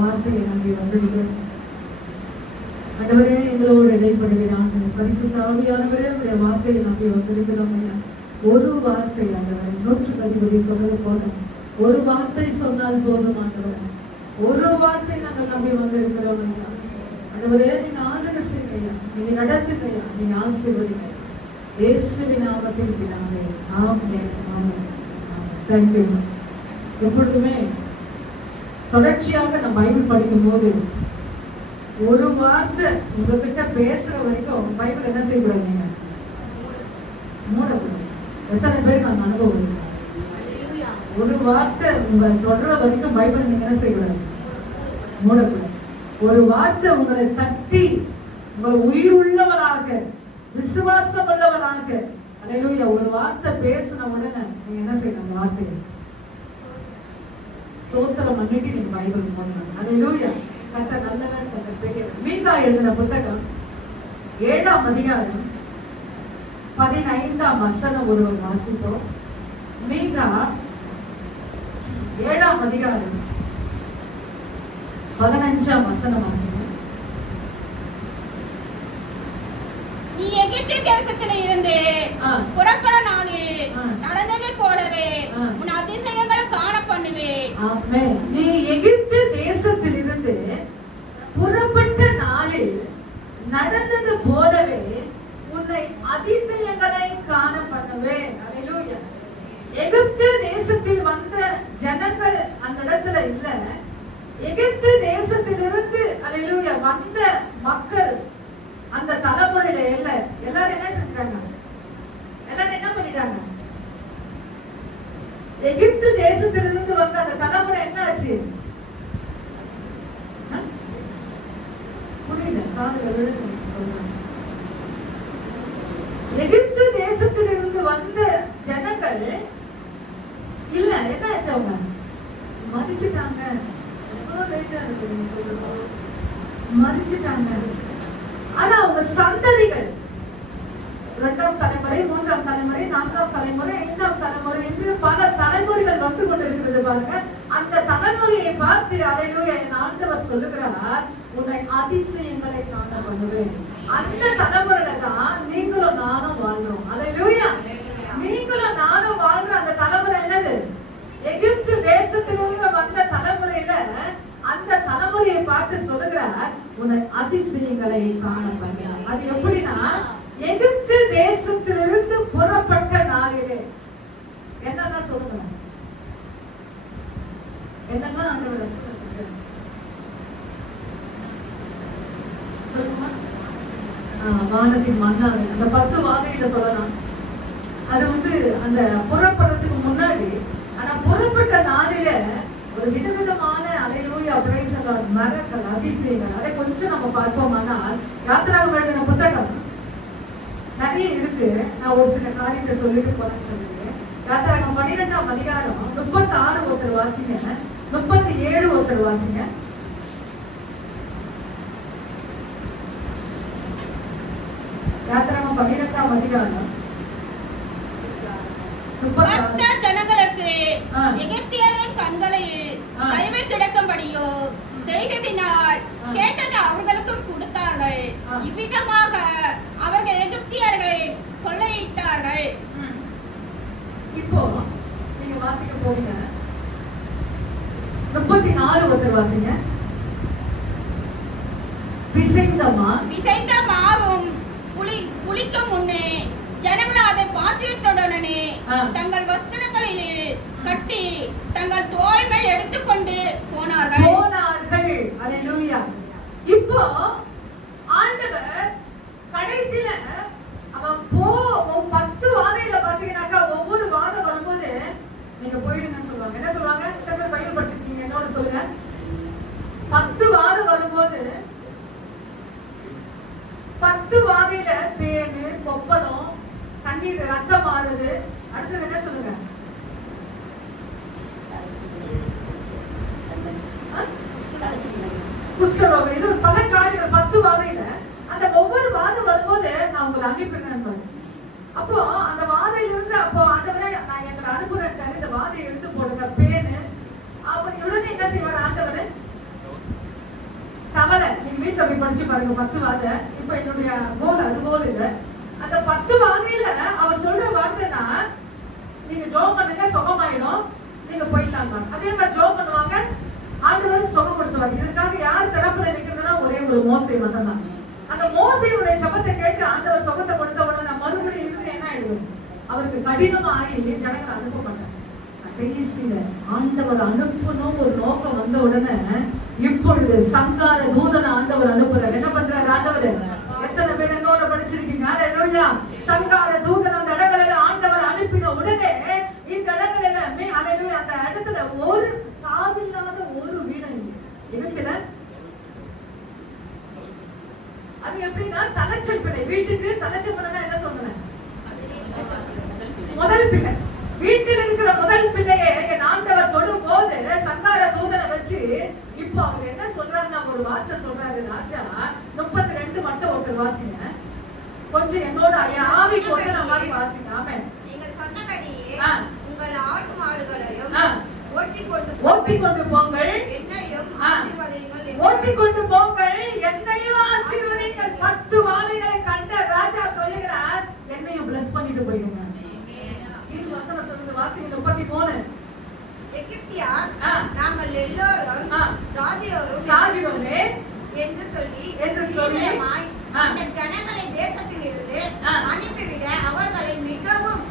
வார்த்தையை நம்பி வந்திருக்கிறோம். ஆண்டவரே, எங்களோடு இடைப்படுகிறாங்க. பரிசுத்த ஆவியானவரே, உடைய வார்த்தையை நம்பி வந்திருக்கிறோம். ஒரு வார்த்தை ஆண்டவரே, 100 சொல்றது போதும். ஒரு வார்த்தை சொன்னால் போதும் ஆண்டவரே. ஒரு வார்த்தை நாங்கள் நம்பி வந்திருக்கிறோம். ஆண்டவரே, நீங்க ஆதரவு செய்யா, நீங்க நடத்துகையா, நீங்க ஆசீர்வதிங்க. இயேசுவின் நாமத்தில் பிதாவே, ஆமென். ஆமென். தேங்க்யூ. எப்பொழுதுமே தொடர்ச்சியாக நம்ம பைபிள் படிக்கும் போது ஒரு வார்த்தை உங்ககிட்ட பேசுற வரைக்கும் பைபிள் என்ன செய்யக்கூடாது, நீங்க மூடக்கூடாது. எத்தனை பேர் நம்ம அனுபவம் இருக்கோம்? ஒரு வார்த்தை உங்களை தொடர வரைக்கும் பைபிள் நீங்க என்ன செய்யக்கூடாது, மூடக்கூடாது. ஒரு வார்த்தை உங்களை தட்டி உங்களை உயிர் உள்ளவராக விசுவாசம் உள்ளவராக, அல்லேலூயா, ஒரு வார்த்தை பேசின உடனே நீங்க என்ன செய்யணும், அந்த வார்த்தையை ஸ்தோத்திரம் பண்ணிட்டு நீங்க பைபிள் போடணும். அல்லேலூயா. கர்த்தர் நல்லவர், கர்த்தர் பெரியவர். மீகா எழுதின புத்தகம் 7ஆம் அதிகாரம் 15ஆம் வசனம் ஒருவர் வாசிப்போம். மீகா 7ஆம் அதிகாரம் 15ஆம் வசனம் வாசிப்போம். நீ எகிப்து தேசத்தில இருந்து புறப்பட நாளில் நடந்ததை போலவே உன் அதிசயங்கள் காண பண்ணுவேன். ஆமென். நீ எகிப்து தேசத்தில் இருந்து புறப்பட்ட நாளில் நடந்தது போலவே உன்னை அதிசயங்களை காண பண்ணுவேன். அல்லேலூயா. எகிப்து தேசத்தில் வந்த ஜனங்கள் அந்த இடத்துல இல்ல. எகிப்து தேசத்திலிருந்து அல்லேலூயா வந்த மக்கள் அந்த தலைமுறையில இல்ல. எல்லாரும் என்ன செஞ்சாங்க? எல்லாரும் என்ன பண்ணிட்டாங்க? எகிப்து தேசத்திலிருந்து வந்த அந்த தலைமுறை என்ன ஆச்சு? புரியல. எகிப்து தேசத்திலிருந்து வந்த ஜனங்கள் இல்ல, என்ன ஆச்சு? அவங்க மதிச்சுட்டாங்க. மதிச்சுட்டாங்க. ஆனா அவங்க சந்ததிகள் 2ஆம் தலைமுறை, 3ஆம் தலைமுறை, 4ஆம் தலைமுறை, 5ஆம் தலைமுறை என்று பல தலைமுறைகள் வந்து கொண்டிருக்கிறது பாருங்க. அந்த தலைமுறையை பார்த்து அல்லேலூயா, என் ஆண்டவர் சொல்லுகிறார், உன்னை அதிசயங்களை காண பண்ணுவேன். அந்த தலைமுறையில தான் நீங்களும் நானும் வாழ்றோம். அல்லேலூயா. நீங்களும் நானும் வாழ்ற அந்த தலைமுறை என்னது? எகிப்து தேசத்திலிருந்து வந்த தலைமுறையில அந்த தலைமுறையை பார்த்து சொல்லுகிறார், உன்னை அதிசயங்களை காண பண்ணுவேன். அது எப்படின்னா, எகிப்து தேசத்திலிருந்து புறப்பட்ட நாளிலே என்னெல்லாம் சொல்லுங்க, என்னெல்லாம் ஆண்டவர் சொல்லுமா? வானத்தின் மண்ணாக அந்த 10 வாதையில சொல்லலாம். அது வந்து அந்த புறப்படுறதுக்கு முன்னாடி, ஆனா புறப்பட்ட நாளில ஒரு விதவிதமான அல்லேலூயா பிரைஸ் மரங்கள் அதிசயங்கள், அதை கொஞ்சம் நம்ம பார்ப்போமானால் யாத்திராகமம் எழுதின புத்தகம் நிறைய இருக்கு. நான் ஒரு சில காரியத்தை சொல்லிட்டு போறேன்னு சொல்லிருக்கேன். யாத்திராகமம் 12ஆம் அதிகாரம் 36 ஒருத்தர் வாசிங்க, 37 ஒருத்தர் வாசிங்க. யாத்திராகமம் 12ஆம் அதிகாரம் ஜனங்களுக்கு எகிப்தியரின் கண்களில் தயவை கிடக்கும்படியோ செய்ததினால் கேட்டது அவர்களுக்கும் கொடுத்தார்கள். இவ்விதமாக அவர்கள் எகிப்தியர்களை கொள்ளையிட்டார்கள். இப்போ நீங்க வாசிக்க போறீங்க 34 ஒருத்தர் வாசிங்க. பிசைந்த மாவும் புளிக்கும் முன்னே ஜனங்கள் அதை பாத்திரத்துடனே தங்கள் வஸ்திரங்களில் கட்டி தங்கள் தோள் மேல் எடுத்துக்கொண்டு போனார்கள். அல்லேலூயா. இப்போ ஆண்டவர் கடைசியில அவன் 10 வாதையில பாத்தீங்கன்னாக்கா, ஒவ்வொரு வாதம் வரும்போது நீங்க போயிடுங்கன்னு சொல்லுவாங்க. என்ன சொல்லுவாங்க? எத்தனை பேர் பைபிள் படிச்சிருக்கீங்க? என்னோட சொல்லுங்க. 10 வாதம் வரும்போது 10 வாதையில பேனு, கொப்பளம், தண்ணீர் ரத்தம் மாறுது. அடுத்தது என்ன சொல்லுங்க? குஷ்டரோகம். இது பல காரியங்கள் 10 வாதையில. அந்த ஒவ்வொரு வாதம் வரும்போது நான் உங்களை அனுப்பிடுறேன். அப்போ அந்த வாதையிலிருந்து அப்போ ஆண்டவரே நான் எங்களை அனுப்புறேன், இந்த வாதையை எடுத்து போடுங்க. பேனு அவன் உடனே என்ன செய்வார் ஆண்டவர்? வீட்டுல போய் படிச்சு பாருங்க 10 வாதை. இப்ப என்னுடைய கோல் அது கோல் இல்ல. அந்த 10 வாதையில அவர் சொல்ற வார்த்தைனா நீங்க ஜோம் பண்ணுங்க சுகமாயிடும், நீங்க போயிடலாம். அதே மாதிரி ஜோம் பண்ணுவாங்க, ஆண்டவர் சுகப்படுத்துவார். இதற்காக யார் தரப்புல நிக்கிறதுனா ஒரே ஒரு மோசே மட்டும்தான். அந்த மோசேயுடைய ஜெபத்தை கேட்டு ஆண்டவர் சுகத்தை கொடுத்த உடனே மறுபடியும் இருந்து என்ன ஆயிடும், அவருக்கு கடினமாகி ஜனங்களை அனுப்ப மாட்டாங்க. கடைசியில ஆண்டவர் அனுப்பணும் ஒரு நோக்கம் வந்த உடனே இப்பொழுது சங்கார தூதனை ஆண்டவர் அனுப்புறார். என்ன பண்றாரு ஆண்டவர்? எத்தனை பேர் என்னோட படிச்சிருக்கீங்க? ஹalleluya. சங்கார தூதன் அந்த இடங்களில ஆண்டவர் அனுப்பின உடனே இந்த இடங்களில ஹalleluya அந்த இடத்துல ஒரு சாவில்லாத ஒரு வீடு இருக்குல. அது எப்படின்னா தலைச்சல் பிள்ளை. வீட்டுக்கு தலைச்சல் பிள்ளைனா என்ன சொல்றேன்? முதல் பிள்ளை. வீட்டில் இருக்கிற முதல் பிள்ளையை என் ஆண்டவர் தொடும் போது சங்கார தூதனை வச்சு இப்ப அவர் என்ன சொல்றாருன்னா ஒரு வார்த்தை சொல்றாரு. ராஜா 32 மட்டும் ஒருத்தர் வாசிங்க. கொஞ்சம் என்னோட ஆவி போட்டு நம்ம வாசிங்க. ஆமே. நீங்கள் சொன்னபடியே உங்கள் ஆடு மாடுகளையும் ஓட்டிக்கொண்டு போங்கள், என்னையும் ஆசீர்வதியுங்கள். ஓட்டிக்கொண்டு போங்கள், என்னையும் ஆசீர்வதியுங்கள். 10 வாதைகளை கண்ட ராஜா சொல்லுகிறார், என்னையும் பிளஸ் பண்ணிட்டு போயிடுங்க. வசனம் சொல்லுது வாசிங்க 33. எகிப்தியார் நாங்கள் எல்லோரும் ஜாதியோரே என்று சொல்லி அந்த ஜனங்களை தேசத்தில் இருந்து அனுப்பிவிட அவர்களை மிகவும்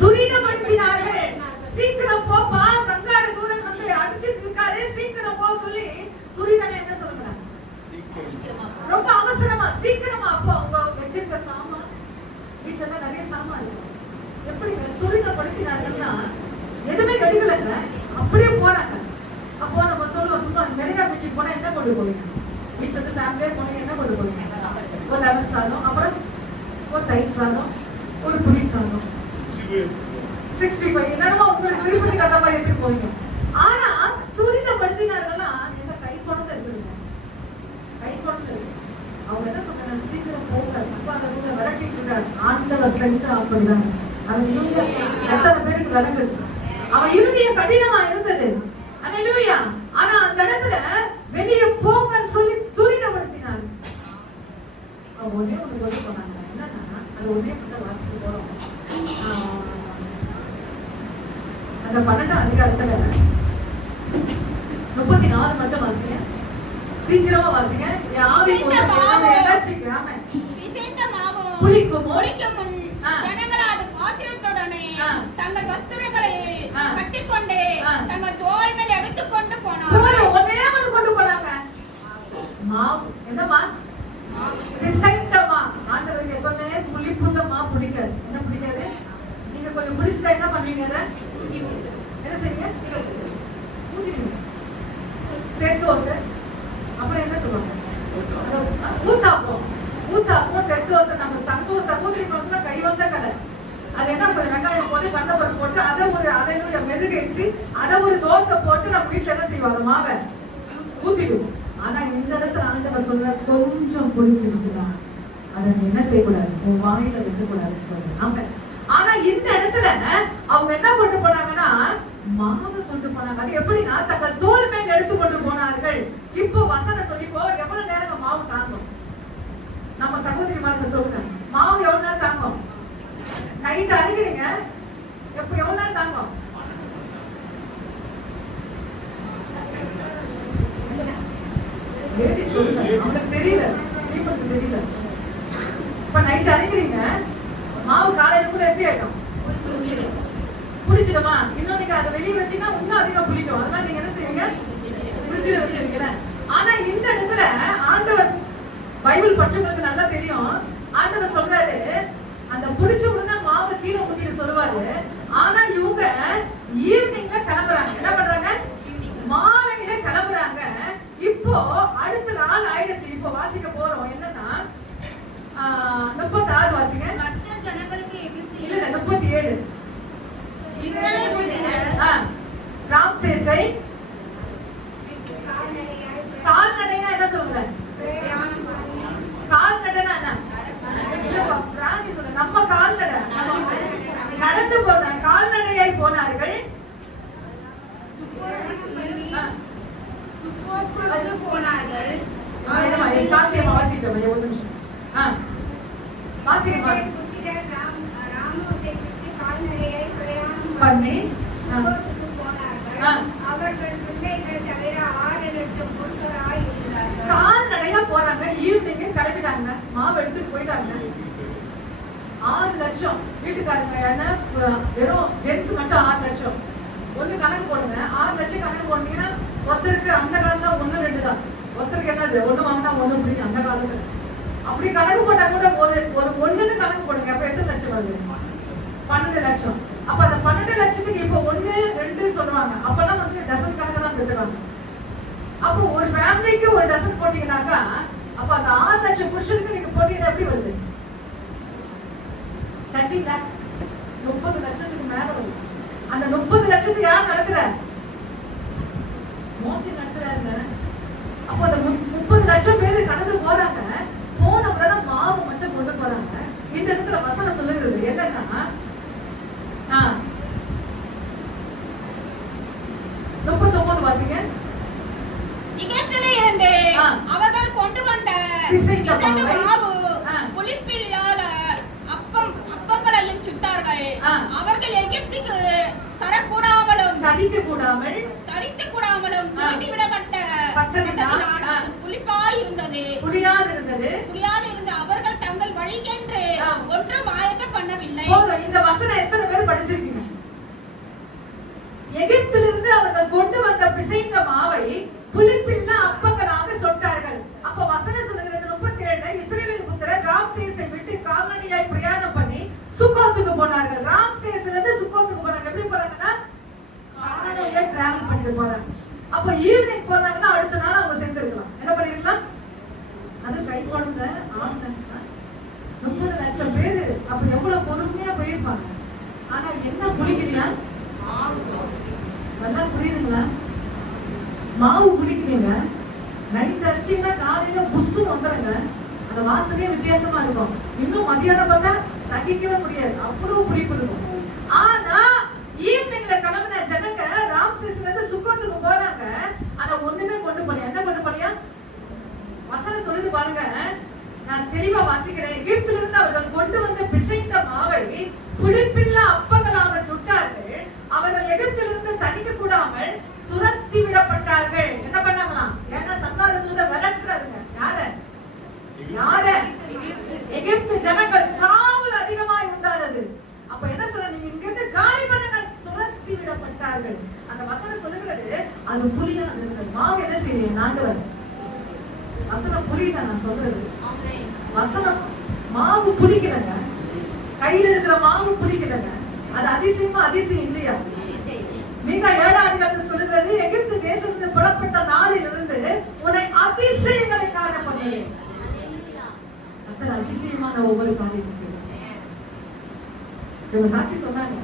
துரிதப்படுத்தினார்கள். சீக்கிரம் போப்பா, சங்கார தூதன் வந்து அடிச்சிட்டு இருக்காரு, சீக்கிரம் போ சொல்லி துரிதனை என்ன சொல்லுங்க, ரொம்ப அவசரமா சீக்கிரமா. அப்போ அவங்க வச்சிருக்க சாமான் வீட்டுல நிறைய சாமான் இருக்கு. எப்படி துரிதப்படுத்தினார்கள்னா எதுவுமே கடிக்கலங்க, அப்படியே போறாங்க. அப்போ நம்ம சொல்லுவோம் சும்மா மெரினா பீச்சுக்கு போனா என்ன கொண்டு போவீங்க? வீட்டுல இருந்து ஃபேமிலியா போனீங்க என்ன கொண்டு போவீங்க? ஒரு லெமன் சாதம், அப்புறம் ஒரு தயிர் சாதம், ஒரு புளி சாதம், 65 என்னமோ உங்களுக்கு விருப்பத்துக்கு அந்த மாதிரி எடுத்துட்டு போவீங்க. ஆனா துரிதப்படுத்தினார்கள்னா எங்க கை குழந்தை இருக்குதுங்க, கை குழந்தை. அவங்க என்ன சொல்றாங்க, சீக்கிரம் போங்க, சப்பாத விளக்கிட்டு இருக்காரு. ஆண்டவர் செஞ்சா அப்படிதான். எத்தனை பேருக்கு விளங்குது? அவன் இறுதிய கடினமா இருந்தது. ஹalleluya. ஆனா அந்த இடத்துல வெளியே போங்கன்னு சொல்லி துரிதப்படுத்தினார். அவங்க ஒண்ணே ஒண்ணு சொல்லி போனாங்க. என்னன்னா அது ஒண்ணே மட்டும் வாசிக்க போறோம். அந்த 12ஆம் அதிகாரத்துல 34 மட்டும் வாசிங்க. சீக்கிரமா வாசிங்க. யாரு புளிக்கும் ஜனங்கள் அது பாத்திரத்துடனே தங்கள் வஸ்திரங்களை கட்டிக்கொண்டு தங்கள் தோள் மேல் எடுத்துக்கொண்டு போனார்கள். ஒன்னே ஒண்ணு கொண்டு போனாங்க. மாவு என்னமா? ஆண்டவருக்கு எப்பவுமே புளிப்புள்ள மா பிடிக்காது. என்ன பிடிக்காது? நீங்க கொஞ்சம் பிடிச்சிட்டா என்ன பண்ணுவீங்க? என்ன செய்வீங்க? ஊத்திடுவீங்க. செட் தோசை, அப்புறம் என்ன சொல்லுவாங்க, ஊத்தாப்பம். ஊத்தாப்பம் செட் தோசை. நம்ம சகோதரி வந்து கை வந்த கலை. அது என்ன ஒரு வெங்காயம் போட்டு கடலைப்பருப்பு போட்டு அதை மெதுகேற்றி அதை ஒரு தோசை போட்டு நம்ம வீட்டுல என்ன செய்வாங்க, மாவை ஊத்திடுவோம். ஆனா இந்த இடத்துல ஆண்டவர் சொல்ற கொஞ்சம் பிடிச்சிருச்சுதான் அதை என்ன செய்யக்கூடாது, உன் வாயில வைக்கக்கூடாதுன்னு சொல்றேன். ஆனா இந்த இடத்துல அவங்க என்ன கொண்டு போனாங்கன்னா மாவை கொண்டு போனாங்க. அது எப்படின்னா தங்கள் தோல் மேல் எடுத்து கொண்டு போனார்கள். இப்போ வசனம் சொல்லிப்போ எவ்வளவு நேரம் மாவு தாங்கும்? நம்ம சகோதரி மாதிரி சொல்லுங்க, மாவு எவ்வளவு நேரம் தாங்கும்? நைட் அடிக்கிறீங்க, எப்ப எவ்வளவு நேரம் தாங்கும்? அவங்களுக்கு தெரியல, தெரியல. இப்ப நைட் அரைக்கிறீங்க, மாவு காலையில கூட எப்படி ஆயிடும்? புளிச்சிடுமா? இன்னும் நீங்க அதை வெளியே வச்சீங்கன்னா இன்னும் அதிகம் புளிக்கும். அதனால நீங்க என்ன செய்வீங்க, புளிச்சிட வச்சிருக்கீங்க. ஆனா இந்த இடத்துல ஆண்டவர், பைபிள் படிச்சவங்களுக்கு நல்லா தெரியும், ஆண்டவர் சொல்றாரு அந்த புளிச்ச உடனே மாவு கீழே ஊத்திட்டு சொல்லுவாரு. ஆனா இவங்க ஈவினிங்ல கிளம்புறாங்க. என்ன பண்றாங்க? மாலையில கிளம்புறாங்க. இப்போ அடுத்த நாள் ஆயிடுச்சு. இப்போ வாசிக்க போறோம். என்னன்னா 36 வாசிங்க. இல்ல 37. ராம்சேஸை கால்நடைனா என்ன சொல்லுங்க? கால்நடைனா என்ன? பிராணி சொல்ல, நம்ம கால்நடை நடந்து போனாங்க, கால்நடையாய் போனார்கள். சாத்தியமா வாசிட்டோம் ஒரு நிமிஷம். வாசிக்கமா பண்ணி கால்நடையா போறாங்க. ஈவினிங் கிளம்பிட்டாங்க, மாவு எடுத்துட்டு போயிட்டாங்க. 6 லட்சம் வீட்டுக்காரங்க என்ன வெறும் ஜென்ஸ் மட்டும் 6 லட்சம். ஒண்ணு கணக்கு போடுங்க. 6 லட்சம் கணக்கு போட்டீங்கன்னா ஒருத்தருக்கு அந்த காலத்துல 1 2 தான். ஒருத்தருக்கு என்னது 1 வாங்கினா 1 பிடிக்கும் அந்த காலத்துல. அப்படி கணக்கு போட்டா கூட ஒரு ஒண்ணுன்னு கணக்கு போடுங்க. அப்ப எத்தனை லட்சம் வருது? 12 லட்சம். அப்ப அந்த 12 லட்சத்துக்கு இப்ப 1 2 சொல்லுவாங்க. அப்பெல்லாம் வந்து டசன் கணக்கு தான் கொடுத்துருவாங்க. அப்போ ஒரு ஃபேமிலிக்கு ஒரு டசன் போட்டீங்கன்னாக்கா அப்ப அந்த 6 லட்சம் புருஷனுக்கு நீங்க போட்டீங்கன்னா எப்படி வருது? 30 lakh, 30 லட்சத்துக்கு மேல வருது. அந்த 30 லட்சத்துக்கு யார் நடத்துற? மோசி நடத்துறாருங்க. அப்போ அந்த 30 லட்சம் பேரு கடந்து போறாங்க. போனவங்க மாவு மட்டும் கொண்டு போறாங்க. இந்த இடத்துல வசனம் சொல்லுகிறது என்னன்னா 39 வாசிங்க. எகிப்திலே இருந்து அவர்கள் கொண்டு வந்த பிசைந்த மாவு புளிப்பில்லாத அப்பங்களையும் சுட்டார்கள். அவர்கள் எகிப்துக்கு தரக்கூடாமலும் தரிக்கக்கூடாமலும் விடப்பட்ட புளிப்பாய் இருந்தது. புளியாது அவர்கள் தங்கள் வழிகென்று ஒன்றும் ஆயத்தம் பண்ணவில்லை. இந்த வசனம் எத்தனை பேர் படிச்சிருக்கீங்க? எகிப்திலிருந்து அவர்கள் கொண்டு வந்த பிசைந்த மாவை புளிப்பில்லா அப்பங்களாக சொட்டார்கள். அப்ப வசனம் சொல்லுகிறது 37 இஸ்ரவேல் புத்திரர் ராம்சேஸை விட்டு கால்நடையாய் பிரயாணம் பண்ணி சுக்கோத்துக்கு போனார்கள். ராம்சேஸ்ல இருந்து சுக்கோத்துக்கு போறாங்க. எப்படி போறாங்கன்னா கால்நடையா டிராவல் பண்ணிட்டு போறாங்க. அப்ப ஈவினிங் போனாங்கன்னா அடுத்த நாள் அவங்க சேர்ந்துருக்கலாம். என்ன பண்ணிருக்கலாம்? அது கை குழந்தை ஆண் 30 லட்சம் பேரு. அப்ப எவ்வளவு பொறுமையா போயிருப்பாங்க. ஆனா என்ன புளிக்கலையா? நல்லா புரியுதுங்களா? மாவு புளிக்கலீங்க. நைட் அடிச்சீங்கன்னா காலையில புஷு வந்துருங்க. அந்த வாசனையே வித்தியாசமா இருக்கும். இன்னும் மதியானம் பார்த்தா சகிக்கவே முடியாது, அவ்வளவு புளிப்பு இருக்கும். ஆனா ஈவினிங்ல கிளம்பின ஜனங்க ராம்சேஸ்ல இருந்து சுக்கோத்துக்கு போறாங்க. ஆனா ஒண்ணுமே கொண்டு போல. என்ன கொண்டு போலியா? வசனம் சொல்லுது பாருங்க, நான் தெளிவா வாசிக்கிறேன். எகிப்திலிருந்து இருந்து அவர்கள் கொண்டு வந்த பிசைந்த மாவை புளிப்பில்லா அப்பங்களாக சுட்டார்கள். அவர்கள் எகிப்திலிருந்து தணிக்க கூடாமல் துரத்தி விடப்பட்டார்கள். என்ன பண்ணாங்களாம்? ஏன்னா சங்கார தூதர் விரட்டுறாருங்க. யார? எகிப்து ஜனங்கள் சாவு அதிகமாய் உண்டானது. அப்ப என்ன சொல்ற? நீங்க இங்க இருந்து காலி பண்ணுங்க. துரத்தி விடப்பட்டார்கள். அந்த வசனம் சொல்லுகிறது அது புளியா இருந்தது. மாவு என்ன செய்யுங்க? ஆண்டவர் வசனம் புரியுதா நான் சொல்றது? வசனம் மாவு புளிக்கலங்க. கையில இருக்கிற மாவு புளிக்கலங்க. அது அதிசயம் இல்லையா? நீங்க 7ஆம் அதிகாரத்தில் சொல்லுகிறது எகிப்து தேசத்தில் புறப்பட்ட நாளிலிருந்து உன்னை அதிசயங்களை காண பண்ணேன். அத்தனை அதிசயமான ஒவ்வொரு காரியமும் செய்யணும். இவங்க சாட்சி சொன்னாங்க.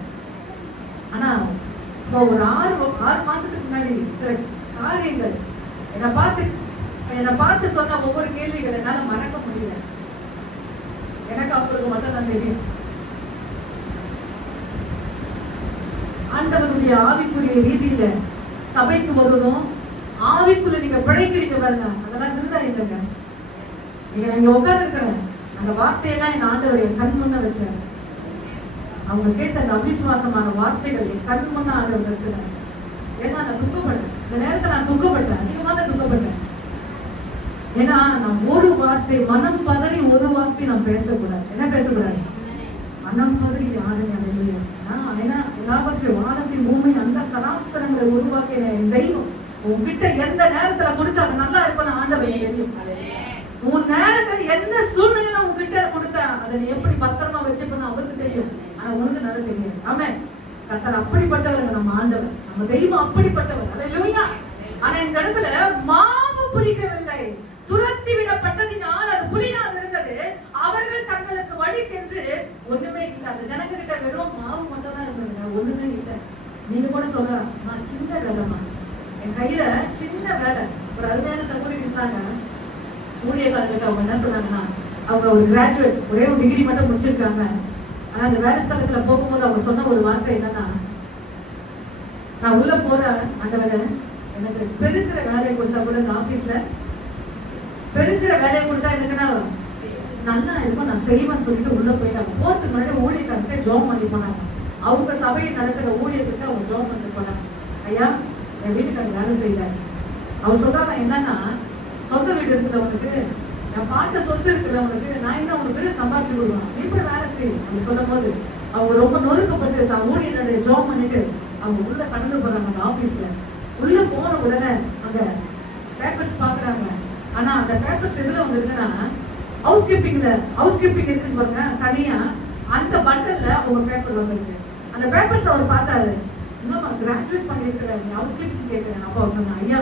ஆனா ஒரு 6 மாசத்துக்கு முன்னாடி சில காரியங்கள் என்னை பார்த்து சொன்ன ஒவ்வொரு கேள்விகள் என்னால மறக்க முடியல. எனக்கு அவங்களுக்கு மட்டும் தான் தெரியும். ஆண்டவருடைய ஆவிக்குரிய ரீதியில சபைக்கு வருவதும் ஆவிக்குள்ள நீங்க பிழைக்கிறீங்க பாருங்க, அதெல்லாம் இருந்தா இல்லைங்க. நீங்க இங்க உட்கார்ந்து இருக்கிறேன், அந்த வார்த்தையெல்லாம் என் ஆண்டவர் என் கண் முன்ன வச்சாரு. அவங்க கேட்ட அந்த அவிசுவாசமான வார்த்தைகள் என் கண் முன்ன ஆண்டவர் இருக்கிறார். ஏன்னா நான் துக்கப்பட்டேன். இந்த நேரத்தை நான் துக்கப்பட்டேன், அதிகமான துக்கப்பட்டேன். ஏன்னா நான் ஒரு வார்த்தை மனம் பதறி ஒரு வார்த்தை நான் பேசக்கூடாது. என்ன பேசக்கூடாது? மனம் பதறி யாரும் அடையலையா? ஏன்னா எல்லாவற்றையும் வானத்தின் பூமி அந்த சராசரங்களை உருவாக்கின என் தெய்வம் உன்கிட்ட எந்த நேரத்துல கொடுத்தா அது நல்லா இருப்பேன்னு ஆண்டவர் தெரியும். உன் நேரத்துல எந்த சூழ்நிலையில உன்கிட்ட கொடுத்தா அதை நீ எப்படி பத்திரமா வச்சுக்கணும் அவருக்கு தெரியும். ஆனா உனக்கு நல்லா தெரியும். ஆமே, கர்த்தர் அப்படிப்பட்டவர் நம்ம ஆண்டவர், நம்ம தெய்வம் அப்படிப்பட்டவர். அல்லேலூயா. ஆனா இந்த இடத்துல மாவு புளிக்கவில்லை, துரத்தி விடப்பட்டதினால் அது புளியாது இருந்தது. அவர்கள் தங்களுக்கு வழிக்கென்று ஒண்ணுமே இல்லை. அந்த ஜனங்க கிட்ட வெறும் மாவு மட்டும் தான் இருந்தது, ஒண்ணுமே இல்லை. நீங்க கூட சொல்லலாம், நான் சின்ன வேலைமா, என் கையில சின்ன வேலை. ஒரு அருமையான சகோதரி இருந்தாங்க ஊழியக்காரர்கிட்ட. அவங்க என்ன சொன்னாங்கன்னா, அவங்க ஒரு கிராஜுவேட், ஒரே ஒரு டிகிரி மட்டும் முடிச்சிருக்காங்க. ஆனா அந்த வேலை ஸ்தலத்துல போகும்போது அவங்க சொன்ன ஒரு வார்த்தை என்னன்னா, நான் உள்ள போறேன் ஆண்டவரே, எனக்கு பெருக்கிற வேலையை கொடுத்தா கூட இந்த ஆபீஸ்ல பெருக்கிற வேலையை கொடுத்தா எனக்குன்னா நல்லா இருக்கும், நான் செய்வேன்னு சொல்லிட்டு உள்ள போயிட்டாங்க. போறதுக்கு முன்னாடி ஊழியக்காரர்கிட்ட ஜோம் பண்ணி போனாங்க. அவங்க சபையை நடத்துற ஊழியத்துக்கு அவங்க ஜோம் பண்ணி போனாங்க. ஐயா, என் வீட்டுக்காரர் வேலை செய்யறாரு. அவர் சொல்றாங்க என்னன்னா, சொந்த வீடு இருக்கிறவனுக்கு, என் பாட்ட சொத்து இருக்கிறவனுக்கு நான் என்ன உனக்கு சம்பாதிச்சு கொடுக்கலாம், நீ போய் வேலை செய்யும் அப்படி சொல்லும் போது அவங்க ரொம்ப நொறுக்கப்பட்டு தான் ஊழியனுடைய ஜோம் பண்ணிட்டு அவங்க உள்ள கடந்து போறாங்க. அந்த ஆபீஸ்ல உள்ள போன உடனே அந்த பேப்பர்ஸ் பாக்குறாங்க. ஆனா அந்த பேப்பர்ஸ் எதுல வந்திருக்குன்னா, ஹவுஸ் கீப்பிங் இருக்குன்னு பாருங்க, தனியா அந்த பண்டல்ல அவங்க பேப்பர் வந்திருக்கு. அந்த பேப்பர்ஸ் அவர் பார்த்தாரு. இன்னும் கிராஜுவேட் பண்ணிருக்கிறாரு, ஹவுஸ் கீப்பிங் கேட்கிறேன். அப்போ அவர் சொன்னேன், ஐயா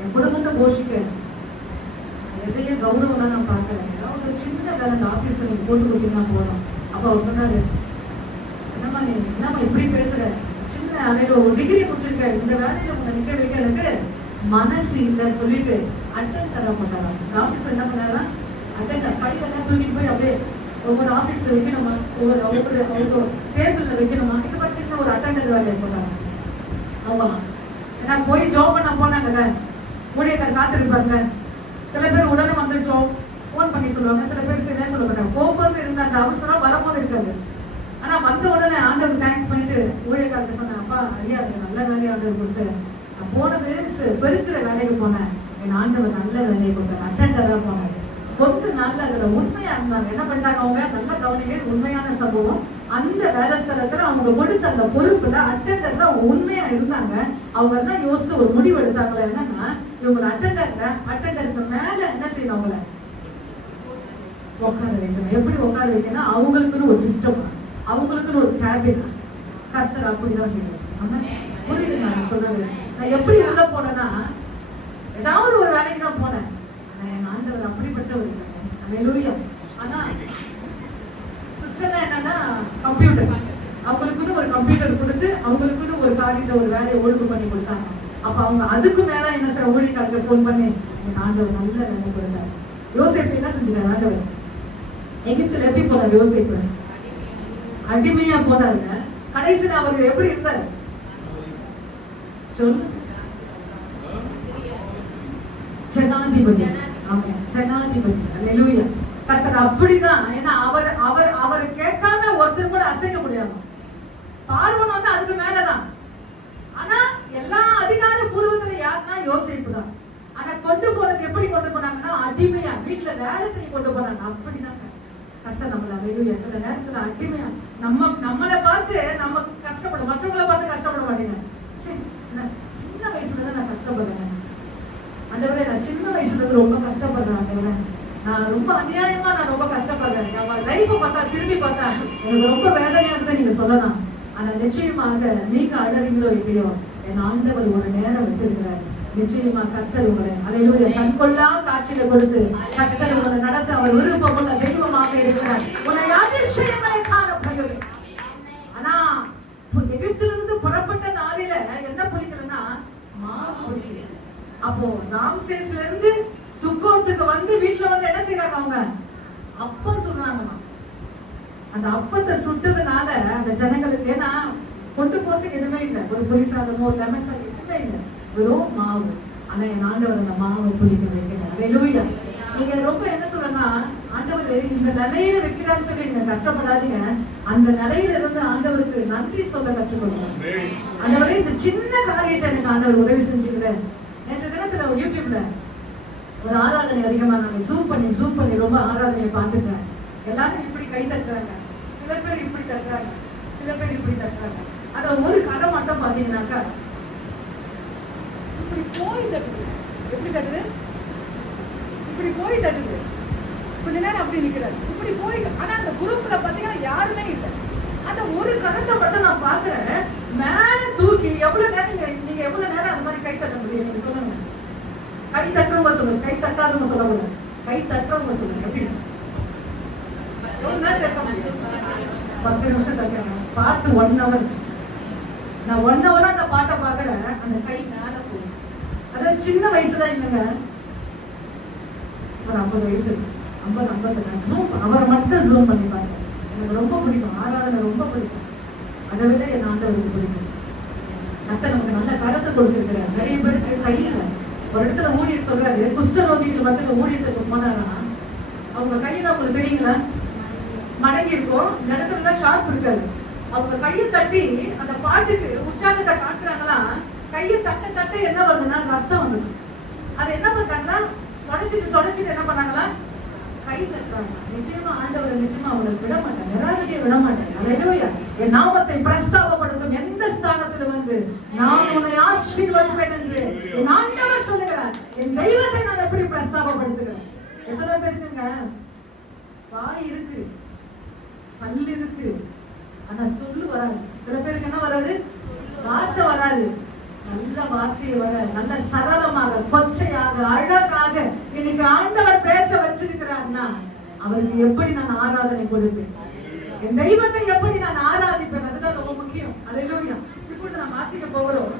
என் குடும்பத்தை போஷிக்க எதையும் கௌரவம் தான் நான் பார்க்கிறேன், ஏதாவது ஒரு சின்ன வேலை அந்த ஆபீஸ்ல நீங்க போட்டு கொடுத்தீங்கன்னா போதும். அப்போ அவர் சொன்னாரு, என்னம்மா இப்படி பேசுற, சின்ன அலையில ஒரு டிகிரி முடிச்சிருக்க, இந்த வேலையில உங்களை நிக்க வைக்க எனக்கு மனசு இல்லைன்னு சொல்லிட்டு அட்டன் தர மாட்டாரா. இந்த ஆபீஸ்ல என்ன பண்ணாரா, அட்டன் படிக்கலாம் தூக்கிட்டு போய் அப்படியே ஒவ்வொரு ஆபீஸ்ல வைக்கணுமா, ஒவ்வொரு டேபிள்ல வைக்கணுமா, இந்த மாதிரி சின்ன ஒரு அட்டண்டர் வேலையை போட்டாங்க. ஆமாம், ஏன்னா போய் ஜாப் பண்ண போனாங்க, ஊழியக்காரர் காத்திருப்பாங்க. சில பேர் உடனே வந்து ஃபோன் பண்ணி சொல்லுவாங்க, சில பேருக்கு என்ன சொல்ல மாட்டாங்க. போகும்போது இருந்த அந்த அவசரம் வரும்போது இருக்காது. ஆனா வந்த உடனே ஆண்டவர் தேங்க்ஸ் பண்ணிட்டு ஊழியக்காரருக்கு சொன்னேன், அப்பா ஐயா நல்ல வேலையை ஆண்டவர் கொடுத்து, நான் போனது பெருக்கிற வேலைக்கு போனேன், என் ஆண்டவர் நல்ல வேலையை கொடுத்தாங்க, அட்டண்டரா போனேன். கொஞ்ச நாள்ல அதுல உண்மையா இருந்தாங்க. என்ன பண்ணிட்டாங்க, அவங்க நல்ல கவனிங்க, உண்மையான சம்பவம். அந்த வேலை ஸ்தலத்துல அவங்க கொடுத்த அந்த பொறுப்புல அட்டண்டர் தான் உண்மையா இருந்தாங்க. அவங்க எல்லாம் யோசித்து ஒரு முடிவு எடுத்தாங்களா, என்னன்னா இவங்க அட்டண்டருக்கு மேல என்ன செய்யணும், அவங்கள உட்கார வைக்கணும். எப்படி உட்கார வைக்கணும், அவங்களுக்குன்னு ஒரு சிஸ்டம், அவங்களுக்குன்னு ஒரு கேபின். கர்த்தர் அப்படிதான் செய்யணும். புரியுது நான் சொல்றது. நான் எப்படி உள்ள போனேன்னா, ஏதாவது ஒரு வேலைக்கு தான் போனேன். என் ஆண்டவர் அப்படிப்பட்டவர். ஆனா சிஸ்டம்னா என்னன்னா கம்ப்யூட்டர், அவங்களுக்குன்னு ஒரு கம்ப்யூட்டர் கொடுத்து அவங்களுக்குன்னு ஒரு காரியத்தை ஒரு வேலையை ஒழுங்கு பண்ணி கொடுத்தாங்க. அப்ப அவங்க அதுக்கு மேல என்ன சார் ஊழியக்காரர்கிட்ட போன் பண்ணி என் ஆண்டவர் நல்ல வேலை கொடுத்தாரு. யோசேப்பு என்ன செஞ்சுட்டாரு, ஆண்டவர் எகிப்துல எப்படி போனார், யோசேப்பு அடிமையா போனாருங்க. கடைசியில் அவர் எப்படி இருந்தார் சொல்லு, ஜனாதிபதி. ஆமா, ஜனாதிபதி. அல்லேலூயா. கர்த்தர் அப்படிதான். ஏன்னா அவர் கேட்காம ஒருத்தர் கூட அசைக்க முடியாது. பார்வன் வந்து அதுக்கு மேலதான். ஆனா எல்லா அதிகார பூர்வத்துல யாருன்னா யோசேப்பு தான். ஆனா கொண்டு போனது எப்படி கொண்டு போனாங்கன்னா, அடிமையா வீட்டுல வேலை செய்ய கொண்டு போனாங்க. அப்படிதான் கர்த்தர் நம்மள. அல்லேலூயா. சில நேரத்துல அடிமையா நம்மளை பார்த்து நம்ம கஷ்டப்படும், மற்றவங்களை பார்த்து கஷ்டப்பட மாட்டேங்க. சின்ன வயசுலதான் நான் கஷ்டப்படுறேன் ஆண்டவரே, நான் சின்ன வயசுல இருந்து ரொம்ப கஷ்டப்படுறேன் ஆண்டவரே, நான் ரொம்ப அநியாயமா நான் ரொம்ப கஷ்டப்படுறேன். நம்ம லைஃப் பார்த்தா திரும்பி பார்த்தா எனக்கு ரொம்ப வேதனையா இருந்தா நீங்க சொல்லலாம். ஆனா நிச்சயமாக நீங்க அழறீங்களோ இல்லையோ, என் ஆண்டவர் ஒரு நேரம் வச்சிருக்கிறார். நிச்சயமா கர்த்தர் உங்களை அல்லேலூயா கண்கொள்ளா காட்சியில கொடுத்து கர்த்தர் உங்களை நடத்த அவர் விருப்பமுள்ள தெய்வமாக இருக்கிறார். உன்னை அதிசயங்களை காணப்படுகிறது. ஆனா எகிப்திலிருந்து புறப்பட்ட நாளில என்ன புலிக்கலன்னா மாவு புலிக்கல. அப்போ ராம்சேஸ்ல இருந்து சுக்கோத்துக்கு வந்து வீட்டுல வந்து என்ன செய்யறாங்க, அவங்க அப்பம் சொல்றாங்க. அந்த அப்பத்தை சுட்டதுனால அந்த ஜனங்களுக்கு, ஏன்னா கொண்டு போறதுக்கு எதுவுமே இல்லை, ஒரு புளி சாதமோ ஒரு லெமன் சாதம் எதுவுமே இல்லை, வெறும் மாவு. ஆனா என் ஆண்டவர் அந்த மாவை புளிக்க வைக்கிறார். அல்லேலூயா. நீங்க ரொம்ப என்ன சொல்றேன்னா, ஆண்டவர் இந்த நிலையில வைக்கிறான்னு சொல்லி நீங்க கஷ்டப்படாதீங்க. அந்த நிலையில இருந்து ஆண்டவருக்கு நன்றி சொல்ல கற்றுக்கொள்ளுங்க. ஆண்டவரே இந்த சின்ன காரியத்தை எனக்கு ஆண்டவர் உதவி செஞ்சுக்கிறேன். நேற்று தினத்துல யூடியூப்ல ஒரு ஆராதனை அதிகமா நாங்க ஜூம் பண்ணி ரொம்ப ஆராதனையை பார்த்துட்டேன். எல்லாரும் இப்படி கை தட்டுறாங்க, சில பேர் இப்படி தட்டுறாங்க, சில பேர் இப்படி தட்டுறாங்க. அதுல ஒரு கதை மட்டும் பாத்தீங்கன்னாக்கா இப்படி போய் தட்டுது. எப்படி தட்டுது, இப்படி போய் தட்டுது. கொஞ்ச நேரம் அப்படி நிக்கிறாரு, இப்படி போய். ஆனா அந்த குரூப்ல பாத்தீங்கன்னா யாருமே இல்லை. அந்த ஒரு கருத்தை மட்டும் நான் பாக்குறேன், மேல தூக்கி எவ்வளவு நேரம் நீங்க எவ்வளவு நேரம் அந்த மாதிரி கை தட்ட முடியும் நீங்க சொல்லுங்க. கை தட்டுறவங்க சொல்லுங்க, கை தட்டாதவங்க சொல்லுங்க. கை தட்டுறவங்க சொல்லுங்க. எப்படி 10 நிமிஷம் தட்டுறாங்க. பாட்டு 1 hour. நான் 1 hour அந்த பாட்டை பாக்குறேன். அந்த கை மேல போகும். அதாவது சின்ன வயசுதான் இல்லைங்க, ஒரு 50 வயசு 50 ஜூம் அவரை மட்டும் ஜூம் பண்ணி பார்த்தேன். எனக்கு ரொம்ப பிடிக்கும், ஆராதனை ரொம்ப பிடிக்கும். அதை விட என் ஆண்டவருக்கு பிடிக்கும். அத்தை நமக்கு நல்ல கருத்தை கொடுத்திருக்கிறார். நிறைய பேருக்கு கையில ஒரு இடத்துல ஊழியர் சொல்றாரு, குஷ்டரோகிகள் வந்து ஊழியத்துக்கு போனாங்கன்னா அவங்க கையில உங்களுக்கு தெரியுங்களா மடங்கி இருக்கும், இந்த இடத்துல ஷார்ப் இருக்காது. அவங்க கையை தட்டி அந்த பாட்டுக்கு உற்சாகத்தை காட்டுறாங்களா, கையை தட்ட தட்ட என்ன வருதுன்னா ரத்தம் வந்தது. அதை என்ன பண்றாங்கன்னா தொடச்சிட்டு என்ன பண்ணாங்களா, கை தட்டுறாங்க. நிச்சயமா ஆண்டவர் நிச்சயமா அவங்களை விட மாட்டாங்க, நிராகரியை விட மாட்டாங்க. அல்லேலூயா. என் நாமத்தை பிரஸ்தாபப்படுத்தும் எந்த ஸ்தானத்துல வந்து நான் உன்னை ஆசீர்வதிப்பேன் என்று என் ஆண்டவர் சொல்லுகிறார். என் தெய்வத்தை நான் எப்படி பிரஸ்தாபப்படுத்துகிறேன்? எத்தனை பேருக்குங்க வாய் இருக்கு, பல்லு இருக்கு, ஆனா சொல்லு வராது. சில பேருக்கு என்ன வராது, வார்த்தை வராது. நல்ல வார்த்தையை வர, நல்ல சரளமாக, கொச்சையாக, அழகாக இன்னைக்கு ஆண்டவர் பேச வச்சிருக்கிறார்னா அவருக்கு எப்படி நான் ஆராதனை கொடுப்பேன், என் தெய்வத்தை எப்படி நான் ஆராதிப்பேன், அதுதான் ரொம்ப முக்கியம். அல்லேலூயா. இப்பொழுது நாம் வாசிக்க போகிறோம்.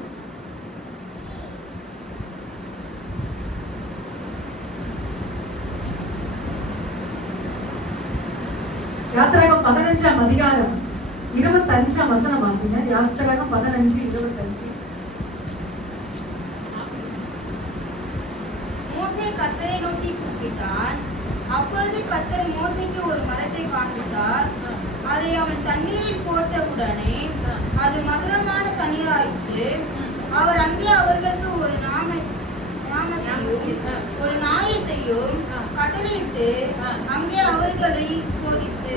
யாத்திராகம் 15ஆம் அதிகாரம் 25ஆம் வசனம் வாசிங்க. யாத்திராகம் 15:25. மோசே கர்த்தரை நோக்கி கூப்பிட்டான். அப்பொழுது கர்த்தர் மோசேக்கு ஒரு மரத்தை காண்பித்தார். அதை அவன் தண்ணீரில் போட்ட உடனே அது மதுரமான தண்ணீராயிற்று. அவர் அங்கே அவர்களுக்கு ஒரு நாமத்தையும் ஒரு நாயத்தையும் கட்டளையிட்டு அங்கே அவர்களை சோதித்து.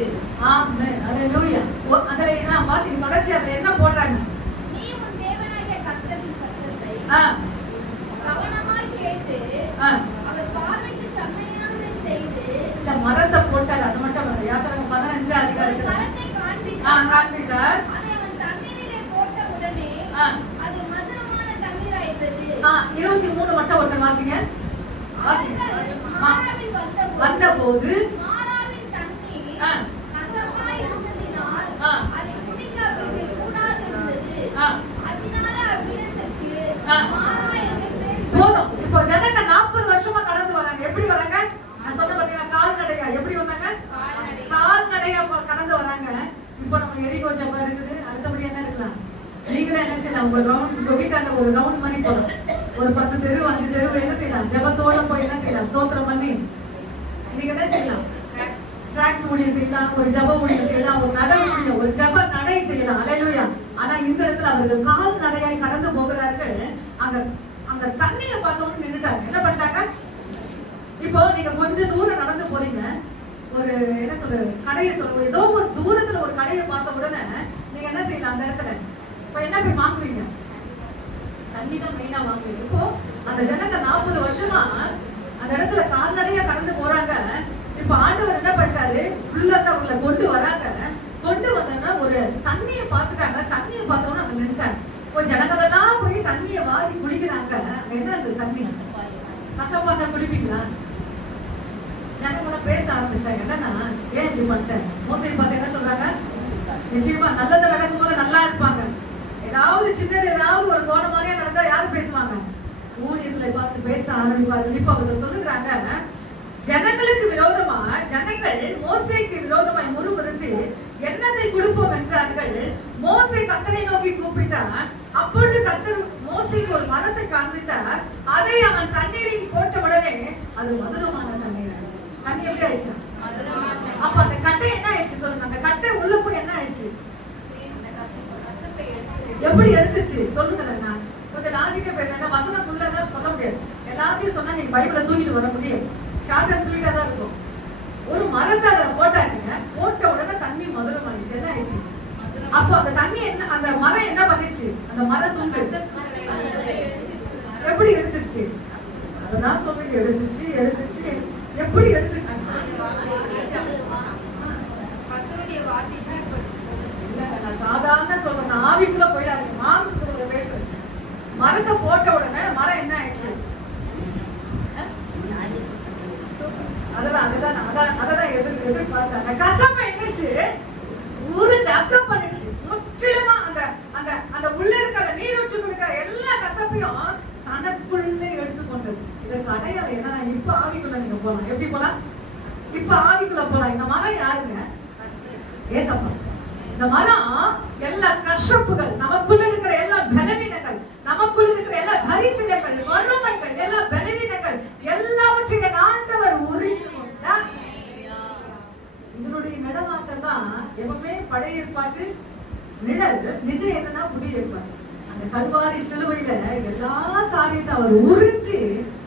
ஆமென். அல்லேலூயா. அதுல என்ன வாசிங்க, தொடர்ச்சி அதுல என்ன போடுறாங்க? நீ உன் தேவனாகிய கர்த்தரின் சத்தத்தை கவனமாய் கேட்டு அவர் பார்வைக்கு செம்மையானதை செய்து. இல்ல மரத்தை போட்டார், அது மட்டும் இல்ல. யாத்திராகம் 15ஆம் அதிகாரத்துல மரத்தை காண்பித்தார். அதை அவன் தண்ணீரிலே போட்ட உடனே அது மதுரமான தண்ணீராயிற்று. 23 மட்டும் ஒருத்தர் வாசிங்க. மாராவில் வந்தபோது மாராவின் தண்ணீர் கசப்பாய் இருந்ததினால் அதை குடிக்க அவர்களுக்கு கூடாதிருந்தது. அதனால அவ்விடத்துக்கு மாரா என்று பெயர். போதும். இப்போ ஜனங்க 40 வருஷமா கடந்து வராங்க. எப்படி வராங்க? நான் சொன்ன பாத்தீங்களா, கால்நடையா எப்படி வந்தாங்க? கால்நடையா கடந்து வராங்க. இப்போ நம்ம எரிகோ ஜெபம் இருக்குது. அடுத்தபடி என்ன இருக்கலாம்? நீங்களே என்ன செய்யலாம், உங்க வீட்டாண்ட ஒரு ரவுண்ட் மாதிரி போதும். ஒரு 10 தெரு 5 தெரு என்ன செய்யலாம், ஜெபத்தோட போய் என்ன செய்யலாம், ஸ்தோத்திரம் பண்ணி நீங்க என்ன செய்யலாம், டிராக்ஸ் ஊழியம் செய்யலாம், ஒரு ஜெப ஊழியம் செய்யலாம், ஒரு நடை ஊழியம், ஒரு ஜெப நடை செய்யலாம். அல்லேலூயா. ஆனா இந்த இடத்துல அவர்கள் கால் நடையாய் கடந்து போகிறார்கள். அங்க அங்க தண்ணியை பார்த்தோன்னு நின்றுட்டாங்க. என்ன பண்ணிட்டாங்க? இப்போ நீங்க கொஞ்சம் தூரம் நடந்து போறீங்க, ஒரு என்ன சொல்றது, கடையை சொல்லுவோம், ஏதோ ஒரு தூரத்துல ஒரு கடையை பார்த்த உடனே நீங்க என்ன செய்யலாம், அந்த இடத்துல இப்ப என்ன போய் வாங்குவீங்க? தண்ணி தான் மெயினா வாங்குவீங்க. இப்போ அந்த ஜனங்க 40 வருஷமா அந்த இடத்துல கால்நடையா கடந்து போறாங்க. இப்ப ஆண்டவர் என்ன பண்ணிட்டாரு, உள்ளத்தை அவங்களை கொண்டு வராங்க. கொண்டு வந்தோன்னா ஒரு தண்ணியை பார்த்துட்டாங்க. தண்ணியை பார்த்தோன்னா அங்க நின்றாங்க. இப்போ ஜனங்களெல்லாம் போய் தண்ணியை வாங்கி குடிக்கிறாங்க. என்ன அந்த தண்ணி கசப்பா தான் குடிப்பீங்களா? ஜனங்களாம் பேச ஆரம்பிச்சிட்டாங்க. என்னன்னா, ஏன் இப்படி பண்ணிட்டேன்? மோசடி பார்த்து என்ன சொல்றாங்க? நிச்சயமா நல்லது நடக்கும் போது நல்லா இருப்பாங்க. ஏதாவது சின்னது ஏதாவது ஒரு கோணமானே நடந்தா யாரு பேசுவாங்க? ஊழியர்களை பார்த்து பேச ஆரம்பிப்பார்கள். இப்ப அவங்க சொல்லுறாங்க, ஜனங்களுக்கு விரோதமா ஜனங்கள் மோசேக்கு விரோதமாய் முறுமுறுத்து என்னத்தை கொடுப்போம் என்றார்கள். மோசே கர்த்தரை நோக்கி கூப்பிட்டார். அப்பொழுது கர்த்தர் மோசேக்கு ஒரு மரத்தை காண்பித்தார். அதை அவன் தண்ணீரில் போட்ட உடனே அது மதுரமான தண்ணீர். தண்ணி எப்படி ஆயிடுச்சு? அப்ப அந்த கட்டை என்ன ஆயிடுச்சு சொல்லுங்க? அந்த கட்டை உள்ள போய் என்ன ஆயிடுச்சு? எப்படி எடுத்துச்சு சொல்லுங்க. கொஞ்சம் லாஜிக்கா பேசுறாங்க. வசனம் ஃபுல்லா சொல்ல முடியாது. எல்லாத்தையும் சொன்னா நீங்க பைபிளை தூக்கிட்டு வர முடியும். ஷார்ட் அண்ட் ஸ்வீட்டா தான் இருக்கும். ஒரு மரத்தை அதில் போட்டாச்சுங்க. போட்ட உடனே தண்ணி மதுரம் ஆயிடுச்சு. என்ன ஆயிடுச்சு? அப்போ அந்த தண்ணி என்ன, அந்த மரம் என்ன பண்ணிடுச்சு? அந்த மரம் தூண்டு எப்படி எடுத்துச்சு? அதுதான் சொல்றீங்க. எடுத்துச்சு எப்படி எடுத்துச்சு? நான் சாதாரண சொல்றேன், ஆவிக்குள்ள போயிடாதீங்க, மாம்சத்துக்குள்ள பேசுறேன். மரத்தை போட்ட உடனே மரம் என்ன ஆயிடுச்சு? அததான் எதிர்பார்த்தாங்க. கசப்பை என்னச்சு? ஊருக்கு அக்செப்ட் பண்ணிடுச்சு. முற்றிலுமா அந்த உள்ள இருக்கிற நீரூற்று இருக்கிற எல்லா கசப்பையும் தனக்குள்ளே எடுத்துக்கொண்டது. இதற்கு அடையாளம் என்னன்னா, இப்ப ஆவிக்குள்ள நீங்க போலாம். எப்படி போலாம்? இப்ப ஆவிக்குள்ள போலாம். இந்த மரம் யாருங்க? ஏசப்பா. இந்த மரம் எல்லா கஷ்டப்புகள், நமக்குள்ள இருக்கிற எல்லா பலவீனங்கள், நமக்குள்ள இருக்கிற எல்லா தரித்திரங்கள், வறுமைகள், எல்லா பலவீனங்கள் எல்லாவற்றையும் ஆண்டவர் உரிந்து கொண்டார். இதனுடைய நிழலாட்டம் தான் எப்பவுமே பழைய ஏற்பாட்டு நிழல், நிஜம் என்னன்னா புதிய ஏற்பாடு. அந்த கல்வாரி சிலுவையில எல்லா காரியத்தை அவர் உறிஞ்சு,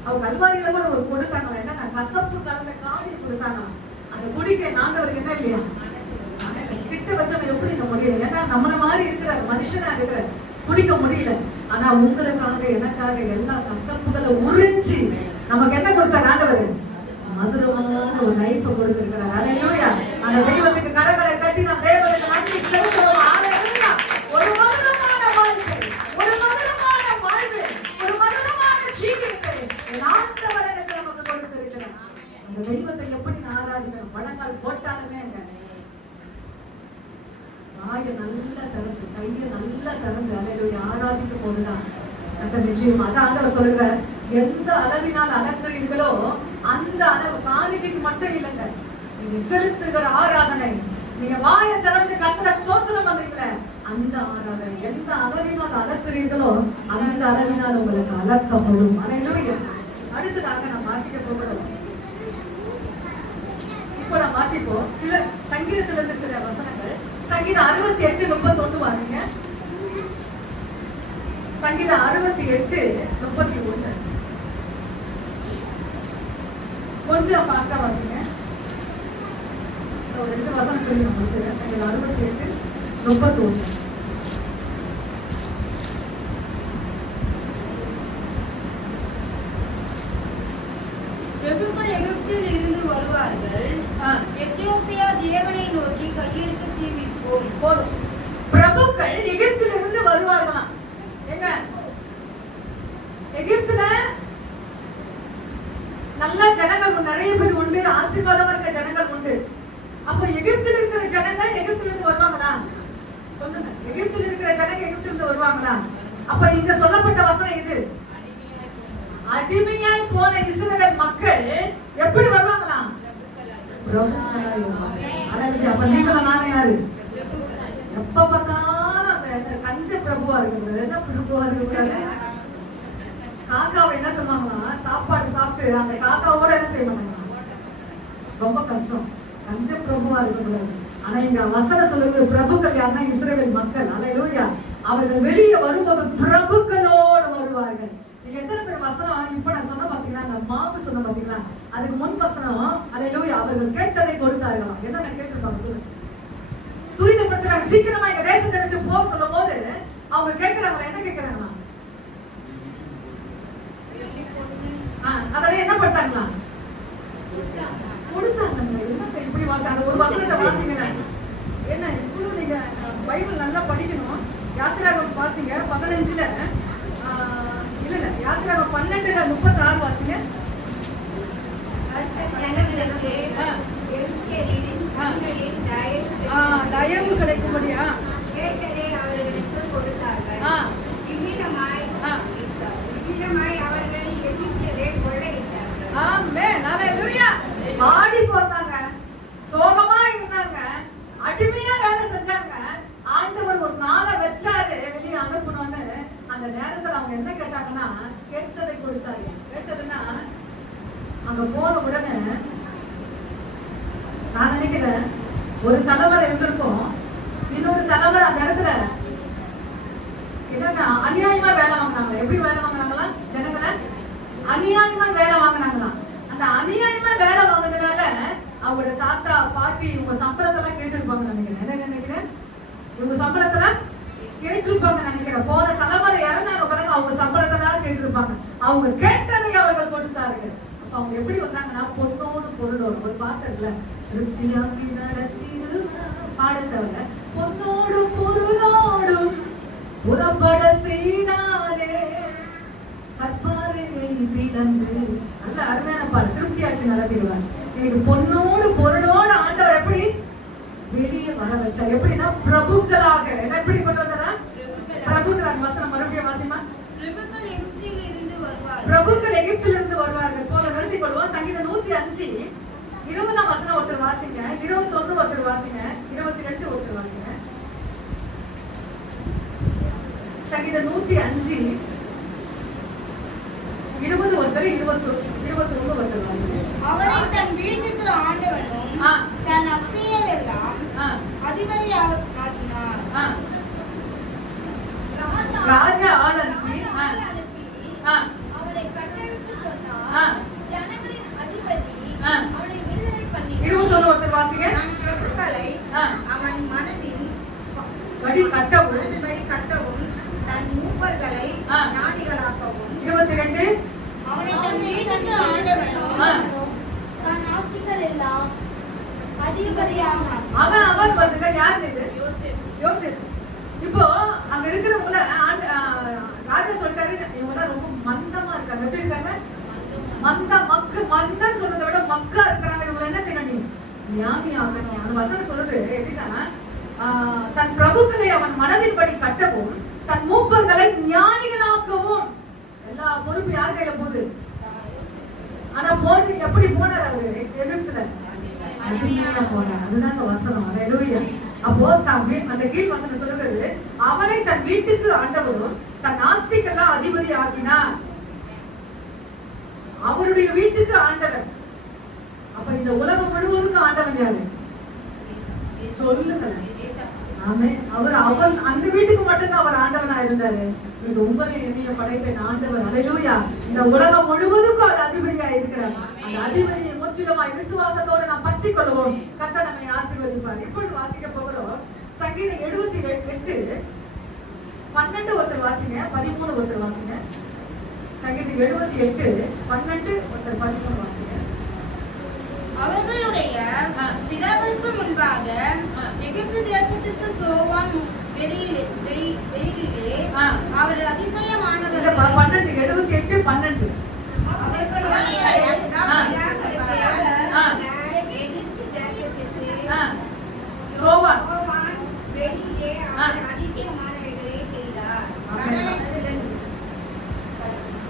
அவர் கல்வாரியில கூட ஒரு கொடுத்தாங்க, என்ன கசப்பு கலந்த காரியம் கொடுத்தாங்க. அந்த குடிக்க ஆண்டவருக்கு என்ன இல்லையா, கிட்ட வச்சவங்க எப்படி முடியல, ஏன்னா நம்மள மாதிரி இருக்கிற மனுஷனா இருக்கிற குடிக்க முடியல. ஆனா உங்களுக்காக எனக்காக எல்லா கசப்புகளை உறிஞ்சி நமக்கு என்ன கொடுத்தார் ஆண்டவர், மதுரமான ஒரு லைஃப் கொடுத்திருக்கிறார். அல்லேலூயா. அந்த தெய்வத்துக்கு கரங்களை தட்டி நாம் தேவனுக்கு நன்றி செலுத்துவோம். அல்லேலூயா. ஒரு மதுரமான வாழ்க்கை, ஒரு மதுரமான வாழ்வு, ஒரு மதுரமான ஜீவியத்தை ஆண்டவர் எனக்கு நமக்கு கொடுத்திருக்கிறார். அந்த தெய்வத்தை எப்படி நான் ஆராதிக்கிறேன், வணங்கால் போட்டாலுமே வாயை நல்லா திறந்து, கையை நல்லா திறந்து அல்லேலூயா ஆராதிக்கும் போதுதான் அந்த நிச்சயம். அதான் ஆண்டவர் சொல்லுங்க, எந்த அளவினால் அலங்குறீர்களோ அந்த அளவு காணிக்கைக்கு மட்டும் இல்லைங்க, நீங்க செலுத்துகிற ஆராதனை, நீங்க வாயை திறந்து கர்த்தரை ஸ்தோத்திரம் பண்றீங்களே அந்த ஆராதனை, எந்த அளவினால் அலங்குறீர்களோ அந்த அளவினால் உங்களுக்கு அலக்கப்படும். அல்லேலூயா. அடுத்ததாக நாம் வாசிக்க போகிறோம். இப்போ நாம் வாசிப்போம் சில சங்கீதத்திலிருந்து சில வசனங்கள். சங்கீதம் 68:31 வாசிங்க. சங்கீதம் 68:31 கொஞ்சம் ஃபாஸ்டா வாசிங்க. ஒரு 2 வசனம் சொல்லி நான் முடிச்சிருக்கேன். சங்கீதம் 68:31. பிரபுக்கள் எகிப்தில் இருந்து வருவார்கள், எத்தியோப்பியா தேவனை நோக்கி கையெடுத்து தீவிப்போம். போதும். பிரபுக்கள் எகிப்தில் இருந்து வருவார்களாம். எங்க எகிப்துல நல்ல ஜனங்கள் நிறைய பேர் உண்டு, ஆசீர்வாதமா இருக்க ஜனங்கள் உண்டு. அப்ப எகிப்தில் இருக்கிற ஜனங்கள் எகிப்தில இருந்து வருவாங்களா சொல்லுங்க. எகிப்தில் இருக்கிற ஜனங்கள் எகிப்தில இருந்து வருவாங்களா? அப்ப இங்க சொல்லப்பட்ட வசனம் இது, அடிமையாய் போன இஸ்ரவேல் மக்கள் எப்படி வருவாங்களா? அப்ப நீங்களும் நானே யாரு? எப்ப பார்த்தாலும் அந்த கஞ்ச பிரபுவா இருக்கு. என்ன பிரபுவா இருக்கு? காக்காவை என்ன சொல்லுவாங்களா, சாப்பாடு சாப்பிட்டு அந்த காக்காவோட என்ன செய்ய மாட்டாங்க, ரொம்ப கஷ்டம். கஞ்ச பிரபுவா இருக்கக்கூடாது. ஆனா இங்க வசனம் சொல்லுது, பிரபுக்கள் யாருன்னா இஸ்ரவேல் மக்கள். அல்லேலூயா. அவர்கள் வெளியே வரும்போது பிரபுக்களோடு வருவார்கள். நீங்க எத்தனை பேர் வசனம் இப்ப நான் சொன்ன பாத்தீங்களா, அந்த மாவு சொன்ன பாத்தீங்களா, அதுக்கு முன் வசனம் அல்லேலூயா அவர்கள் கேட்டதை கொடுத்தார்களாம். என்ன கேட்டிருப்பாங்க சொல்லுங்க. துரிதப்படுத்துறாங்க, சீக்கிரமா எங்க தேசத்தை விட்டு போக சொல்லும் போது அவங்க கேட்கிறாங்களா, என்ன கேட்கிறாங்களா? அதெல்லாம் என்ன பண்ணிட்டாங்களா? கொடுத்தாங்க. என்ன இப்படி வாசி, அந்த ஒரு வசனத்தை வாசிங்க. என்ன இப்படி நீங்க பைபிள் நல்லா படிக்கணும். யாத்திராகம் வாசிங்க 15ல இல்ல யாத்திராகம் 12:36 வாசிங்க. தயவு கிடைக்கும்படியா பாடி போட்டாங்க, சோகமா இருந்தாங்க, அடிமையா வேலை செஞ்சாங்க. ஆண்டவர் ஒரு நாளை வச்சாரு வெளியே அனுப்பணும்னு. அந்த நேரத்துல அவங்க என்ன கேட்டாங்கன்னா, கேட்டதை கொடுத்தாரு. கேட்டதுன்னா அங்க போன உடனே நான் நினைக்கிறேன் ஒரு தலைமுறை இருந்திருக்கும், இன்னொரு தலைமுறை அந்த இடத்துல என்னன்னா அநியாயமா வேலை வாங்கினாங்க. எப்படி வேலை வாங்கினாங்களா? ஜனங்களை அநியாயமா வேலை வாங்கினாங்களா? அந்த அநியாயமா வேலை வாங்கினதுனால அவங்களோட தாத்தா பாட்டி உங்க சம்பளத்தெல்லாம் கேட்டிருப்பாங்க நினைக்கிறேன். என்ன நினைக்கிறேன், உங்க சம்பளத்தெல்லாம் கேட்டிருப்பாங்க நினைக்கிறேன். போன தலைமுறை இறந்தாங்க பாருங்க, அவங்க சம்பளத்தெல்லாம் கேட்டிருப்பாங்க. அவங்க கேட்டதை அவர்கள் கொடுத்தார்கள். அப்ப அவங்க எப்படி வந்தாங்கன்னா, பொண்ணோடு பொருளோடு ஒரு பாட்டர்ல திருப்தியாக்கி நடத்திடு பாடத்தவங்க பொண்ணோடும் பொருளோடும் புறப்பட செய்தாலே கற்பாறையை பிளந்து. நல்ல அருமையான பாடு, திருப்தியாக்கி நடத்திடுவார். எனக்கு பொண்ணோடு பொருளோடு ஆண்டவர் எப்படி வெளியே வர வச்சார். எப்படின்னா பிரபுக்களாக. என்ன எப்படி கொண்டு வந்தாரா? பிரபுக்களாக. வசனம் மறுபடியும் வாசிமா. பிரபுக்கள் எகிப்தில் இருந்து வருவார்கள். பிரபுக்கள் எகிப்தில் இருந்து வருவார்கள் போல நிறுத்திக் கொள்வோம். சங்கீதம் 105 20ஆம் வசனம் ஒருத்தர் வாசிங்க, 21 ஒருத்தர் வாசிங்க, 22 ஒருத்தர் வாசிங்க. சங்கீதம் 105 20 ஒருத்தர் 21 ஒருத்தர் வாசிங்க. அவரை தன் வீட்டுக்கு ஆண்டவனும் தன் அஸ்தியரெல்லாம் அதிபதியாக்கினார். ராஜா ஆள் அனுப்பி அவரை கட்டளையிட்டு சொன்னார். ஜனங்களின் அதிபதி அவனை விடுதலை பண்ணி 21 ஒருத்தர் வாசிங்க. பிரபுக்களை அவன் மனதில் வடி கட்டவும் தன் மூப்பர்களை ஞானிகளாக்கவும் 22 அவனை தன் வீட்டுக்கு ஆண்டவனும் தன் ஆஸ்திகள் எல்லாம் அதிபதியாக்கினார். அவன் பாருங்க யாரு இது? யோசேப்பு. இப்போ அங்க இருக்கிறவங்கள ராஜா சொல்லிட்டாரு, இவங்க ரொம்ப மந்தமா இருக்காங்க. எப்படி இருக்காங்க? மந்தன்னு சொல்றதை விட மக்கா இருக்கிறாங்க. இவங்க என்ன செய்யணும்? ஞானி ஆகணும். அந்த வசனம் சொல்றது எப்படின்னா, தன் பிரபுக்களை அவன் மனதின்படி கட்டவும் தன் மூப்பர்களை ஞானிகளாக்கவும். எல்லா பொறுப்பு யார் கையில போகுது? ஆனா போறது எப்படி போனார்? அவரு எதிர்த்துல போனார். அதுதான் வசனம். அல்லேலூயா. அப்போ அந்த கீழ் வசனம் சொல்லுகிறது, அவனை தன் வீட்டுக்கு ஆண்டவரும் தன் ஆஸ்திக்கெல்லாம் அதிபதி ஆக்கினார். அவருடைய வீட்டுக்கு ஆண்டவன். அப்ப இந்த உலகம் முழுவதுக்கும் ஆண்டவன் யாரு? சொல்லுங்க. அவர் அந்த வீட்டுக்கு மட்டும்தான் அவர் ஆண்டவனா இருந்தாரு. இந்த உங்களை என்னைய படைத்த ஆண்டவர். அல்லேலூயா. இந்த உலகம் முழுவதுக்கும் அது அதிபதியா இருக்கிறார். அந்த அதிபதியை முற்றிலுமாய் விசுவாசத்தோடு நாம் பற்றிக் கொள்வோம். கர்த்தர் நம்மை ஆசீர்வதிப்பார். இப்பொழுது வாசிக்க போகிறோம் சங்கீதம் 78 12 ஒருத்தர் வாசிங்க, 13 ஒருத்தர் வாசிங்க. சங்கீதம் 78 12 ஒருத்தர் 13 வாசிங்க. அவர்களுடைய பிதாக்களுக்கு முன்பாக எகிப்து தேசத்துக்கு சோவான் வெளியிலே அவர் அதிசயமானவர். 12 78 12 எகிப்து தேசத்துக்கு சோவான் வெளியிலே அவர் அதிசயமானவைகளை செய்தார்.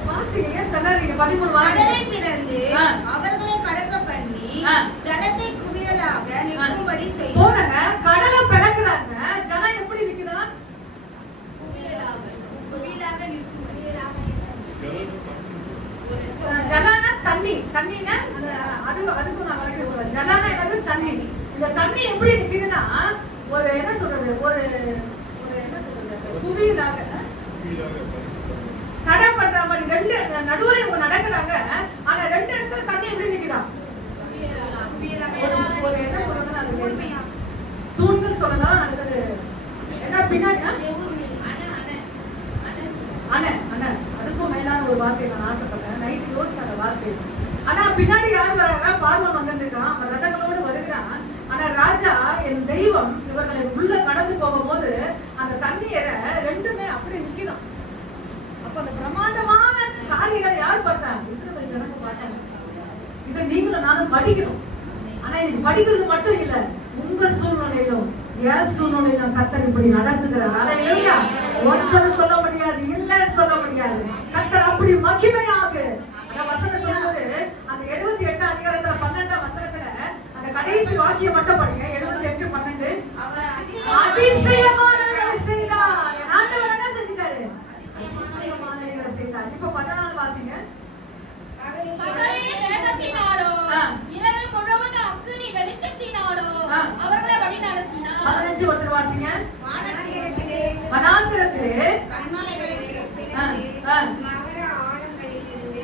வாசிங்க. தன்னறிங்க 13 வாசிங்க. கடலை பிளந்து அவர்களை கடக்க பண்ணி ஜலத்தை குவியலாக நிற்கும்படி செய்தார். போனங்க கடலை பிளக்குறாங்க. ஜலம் எப்படி நிக்குதா? குவியலாக நிற்கும்படி. ஜலனா தண்ணினா அதுக்கும் நான் விளக்க சொல்றேன். ஜலனா என்னது? தண்ணி. இந்த தண்ணி எப்படி நிக்குதுன்னா, ஒரு என்ன சொல்றது, ஒரு என்ன சொல்றது, குவியலாக தடை பண்ற மாதிரி ரெண்டு நடுவுல இவங்க நடக்கிறாங்க. ஆனா ரெண்டு இடத்துல தண்ணி எப்படி நிக்குதா? ஒரு என்ன சொல்றதுன்னா, அது தூண்கள் சொல்லலாம். அடுத்தது என்ன பின்னாடி அண்ணா அதுக்கும் மேலான ஒரு வார்த்தை நான் ஆசைப்பட்டேன். நைட்டு யோசிச்சேன் அந்த வார்த்தை. ஆனா பின்னாடி யார் வராங்க? பார்வன் வந்துட்டு இருக்கான். அவன் ரதங்களோடு வருகிறான். ஆனா ராஜா என் தெய்வம் இவர்களை உள்ள கடந்து போகும்போது அந்த தண்ணீரை ரெண்டுமே அப்படியே நிக்கிறான். அப்ப அந்த பிரமாண்டமான காரியங்களை யார் பார்த்தாங்க? இஸ்ரவேல் ஜனங்க பார்த்தாங்க. இதை நீங்களும் நானும் படிக்கணும். ஆனா இன்னைக்கு படிக்கிறது மட்டும் இல்ல, உங்க சூழ்நிலையிலும் என் சூழ்நிலையிலும் கர்த்தர் இப்படி நடத்துகிறார். அல்லேலூயா. ஒருத்தர் சொல்ல முடியாது, இல்லைன்னு சொல்ல முடியாது. கர்த்தர் அப்படி மகிமையாக அந்த வசனம் சொல்றது. அந்த 78 அதிகாரத்துல 12ஆம் வசனத்துல அந்த கடைசி வாக்கியம் மட்டும் படிங்க. 78 12 அதிசயமானவைகளை செய்தார். என் ஆண்டவர் என்ன செஞ்சிட்டாரு? அதிசயமானவைகளை செய்தார். இப்ப 14 வாசிங்க. இரவு முழுவதும் அக்கினி வெளிச்சத்தினாலோ அவர்களை வழி நடத்தினார். 15 ஒருத்தர் வாசிங்க. வனாந்திரத்திலே மகர ஆழங்களிலிருந்து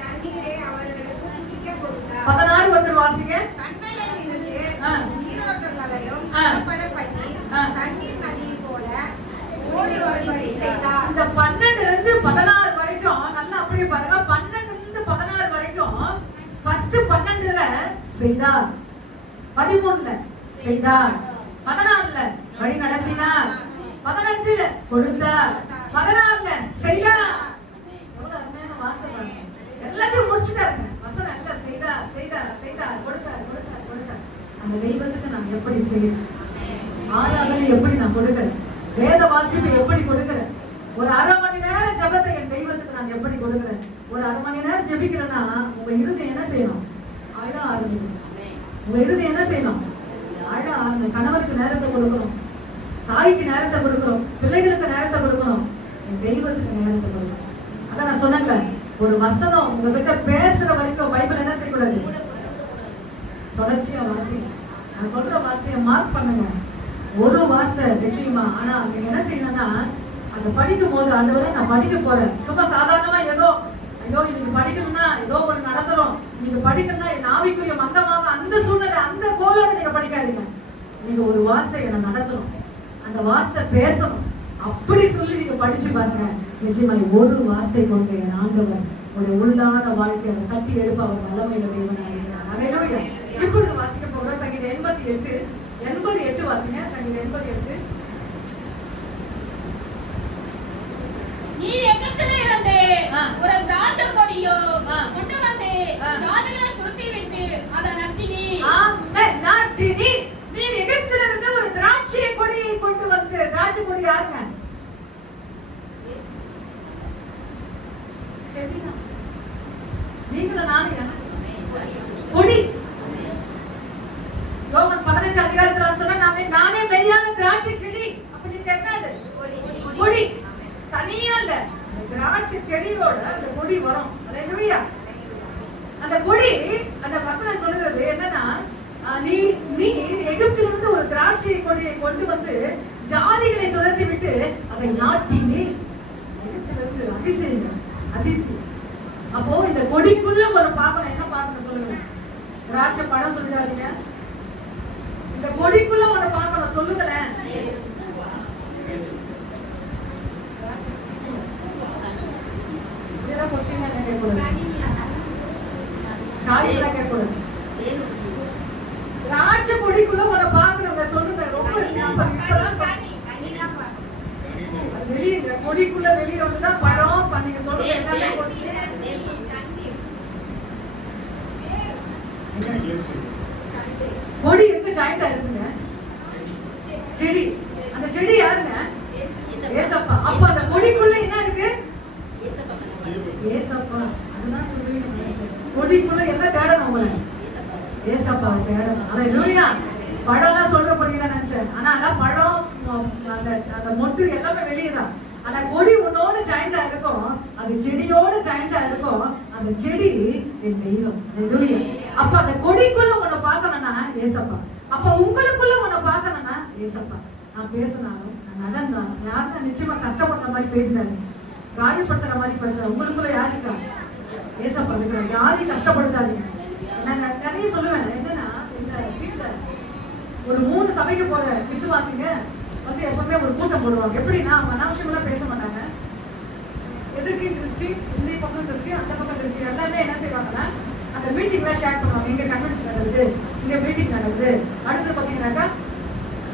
தண்ணீரை அவர்களுக்கு குடிக்க கொடுத்தார். 16 ஒருத்தர் வாசிங்க. நீரோட்டங்களையும் புறப்பட பண்ணி தண்ணீர் நதி போல ஓடி வரும்படி செய்தார். இந்த 12 இருந்து 16 வரைக்கும் நல்லா அப்படியே பாருங்க. 12 இருந்து 16 வரைக்கும் ஃபர்ஸ்ட் 12ல செய்தார், 13ல செய்தார், 14ல வழி நடத்தினார், 15ல கொடுத்தார், 16ல செய்தார். எவ்வளவு அருமையான வார்த்தை பாருங்க. எல்லாத்தையும் முடிச்சுட்டாருங்க. வசனம் எல்லாம் செய்தார் செய்தார் செய்தார், கொடுத்தார் கொடுத்தார் கொடுத்தார். அந்த தெய்வத்துக்கு நான் எப்படி செய்யணும்? ஆராதனை எப்படி நான் கொடுக்கிறேன்? வேத வாசிப்பை எப்படி கொடுக்கிறேன்? ஒரு அரை மணி நேரம் ஜெபத்தை என் தெய்வத்துக்கு நான் எப்படி கொடுக்கிறேன்? ஒரு அரை மணி நேரம் ஜெபிக்கிறேன்னா உங்க இருதயம் என்ன செய்யணும்? ஆழ ஆரம்பிக்கணும். உங்க இருதயம் என்ன செய்யணும்? ஆழ ஆரம்பி. கணவருக்கு நேரத்தை கொடுக்கணும், தாய்க்கு நேரத்தை கொடுக்கணும், பிள்ளைகளுக்கு நேரத்தை கொடுக்கணும், என் தெய்வத்துக்கு நேரத்தை கொடுங்க. அதான் நான் சொன்னேன்ல, ஒரு வசனம் உங்ககிட்ட பேசுற வரைக்கும் பைபிள் என்ன செய்யக்கூடாது, தொடர்ச்சியா வாசி. நான் சொல்ற வார்த்தையை மார்க் பண்ணுங்க, ஒரு வார்த்தை விஷயமா. ஆனா நீங்க என்ன செய்யணும்னா, அதை படிக்கும் போது ஆண்டவரே நான் படிக்க போறேன், சும்மா சாதாரணமா ஏதோ ஐயோ இன்னைக்கு படிக்கணும்னா ஏதோ ஒரு நடத்துறோம், நீங்க படிக்கணும்னா என் ஆவிக்குரிய மந்தமாக அந்த சூழ்நிலை அந்த கோலோட நீங்க படிக்காதீங்க. நீங்க ஒரு வார்த்தை என்ன நடத்தணும், அந்த வார்த்தை பேசணும், அப்படி சொல்லி நீங்க படிச்சு பாருங்க. நிச்சயமாய் ஒரு வார்த்தை கொண்டு என் ஆண்டவர் ஒரு உள்ளான வாழ்க்கையை தட்டி எழுப்ப அவர் வல்லமையில தேவனாக இருக்கிறார். ஹல்லேலூயா. இப்பொழுது வாசிக்க போகிற சங்கீதம் 88 வாசிங்க. சங்கீதம் 88. நீ எகிப்திலே இருந்து ஒரு திராட்சை கொடியோ கொண்டு வந்து ஜாதிகளை துரத்தி விட்டு அதை நட்டினி. ஆமென். நட்டினி. நீர் எகிப்தில இருந்து ஒரு திராட்சை கொடியை கொண்டு வந்து, திராட்சை கொடி யாருங்க? செடிதான். நீங்கள நானே கொடி. யோவான் 15 அதிகாரத்துல சொன்னா நானே மெய்யான திராட்சை செடி. அப்ப நீங்க என்னது? கொடி. தனியா இல்ல, திராட்சை செடியோட அந்த கொடி வரும். ஹல்லேலூயா. அந்த கொடி, அந்த வசனம் சொல்றது என்னன்னா, நீ எகிப்திலிருந்து ஒரு திராட்சை கொடியை கொண்டு வந்து ஜாதிகளை துரத்தி விட்டு அதை நாட்டி நீ எகிப்திலிருந்து. அதிசயம், அதிசயம். அப்போ இந்த கொடிக்குள்ள ஒரு பார்க்கணும், என்ன பார்க்கணும் சொல்லுங்க. திராட்சை பழம் சொல்லிடாதீங்க, இந்த கொடிக்குள்ள ஒண்ணு பார்க்கணும் சொல்லுங்களேன். திராட்சை கொடிக்குள்ள ஒண்ணு பார்க்கணுங்க சொல்லுங்க. ரொம்ப சிம்பிள். வெளியே கொடிக்குள்ள வெளியே வந்துதான் பழம் பண்ணீங்க சொல்லுங்க. எல்லாமே கொடி எங்க ஜாயிண்டா இருக்குங்க? செடி. அந்த செடி யாருங்க? ஏசப்பா. அப்ப அந்த கொடிக்குள்ள என்ன இருக்கு? ஏசப்பா. அதுதான் சொல்றீங்க. கொடிக்குள்ள என்ன தேடணும் உங்களை? ஏசப்பா தேடணும். ஹல்லேலூயா. பழம்லாம் சொல்றபடியா நினைச்சேன், ஆனா அதான் பழம் அந்த மொட்டு எல்லாமே வெளியேதான். ஆனா கொடி உன்னோட ஜாயிண்டா இருக்கும், அது செடியோட ஜாயிண்டா இருக்கும். அந்த செடி என் தெய்வம். ஹல்லேலூயா. அப்ப அந்த கொடிக்குள்ள உன்னை பார்க்கணும்னா ஏசப்பா. அப்ப உங்களுக்குள்ள உன்னை பார்க்கணும்னா ஏசப்பா. நான் பேசினாலும் நான் நடந்தாலும் யாருக்கும் நிச்சயமா கஷ்டப்படுற மாதிரி பேசினாரு, காயப்படுத்துற மாதிரி பேசுறேன். உங்களுக்குள்ள யாரு இருக்கா? ஏசப்பா இருக்கிறார். யாரையும் கஷ்டப்படுத்தாதீங்க. நான் நிறைய சொல்லுவேன். என்னன்னா, இந்த வீட்டுல ஒரு 3 சபைக்கு போற விசுவாசிங்க வந்து எப்பவுமே ஒரு கூட்டம் போடுவாங்க. எப்படின்னா, அவங்க அனாவசியமெல்லாம் பேச மாட்டாங்க. எதிர்க்கு கிறிஸ்டி, இந்த பக்கம் கிறிஸ்டி, அந்த பக்கம் கிறிஸ்டி, எல்லாமே என்ன செய்வாங்கன்னா அந்த மீட்டிங்ல ஷேர் பண்ணுவாங்க. இங்க கன்வென்ஷன் நடக்குது, இங்க மீட்டிங் நடக்குது. அடுத்து பாத்தீங்கன்னாக்கா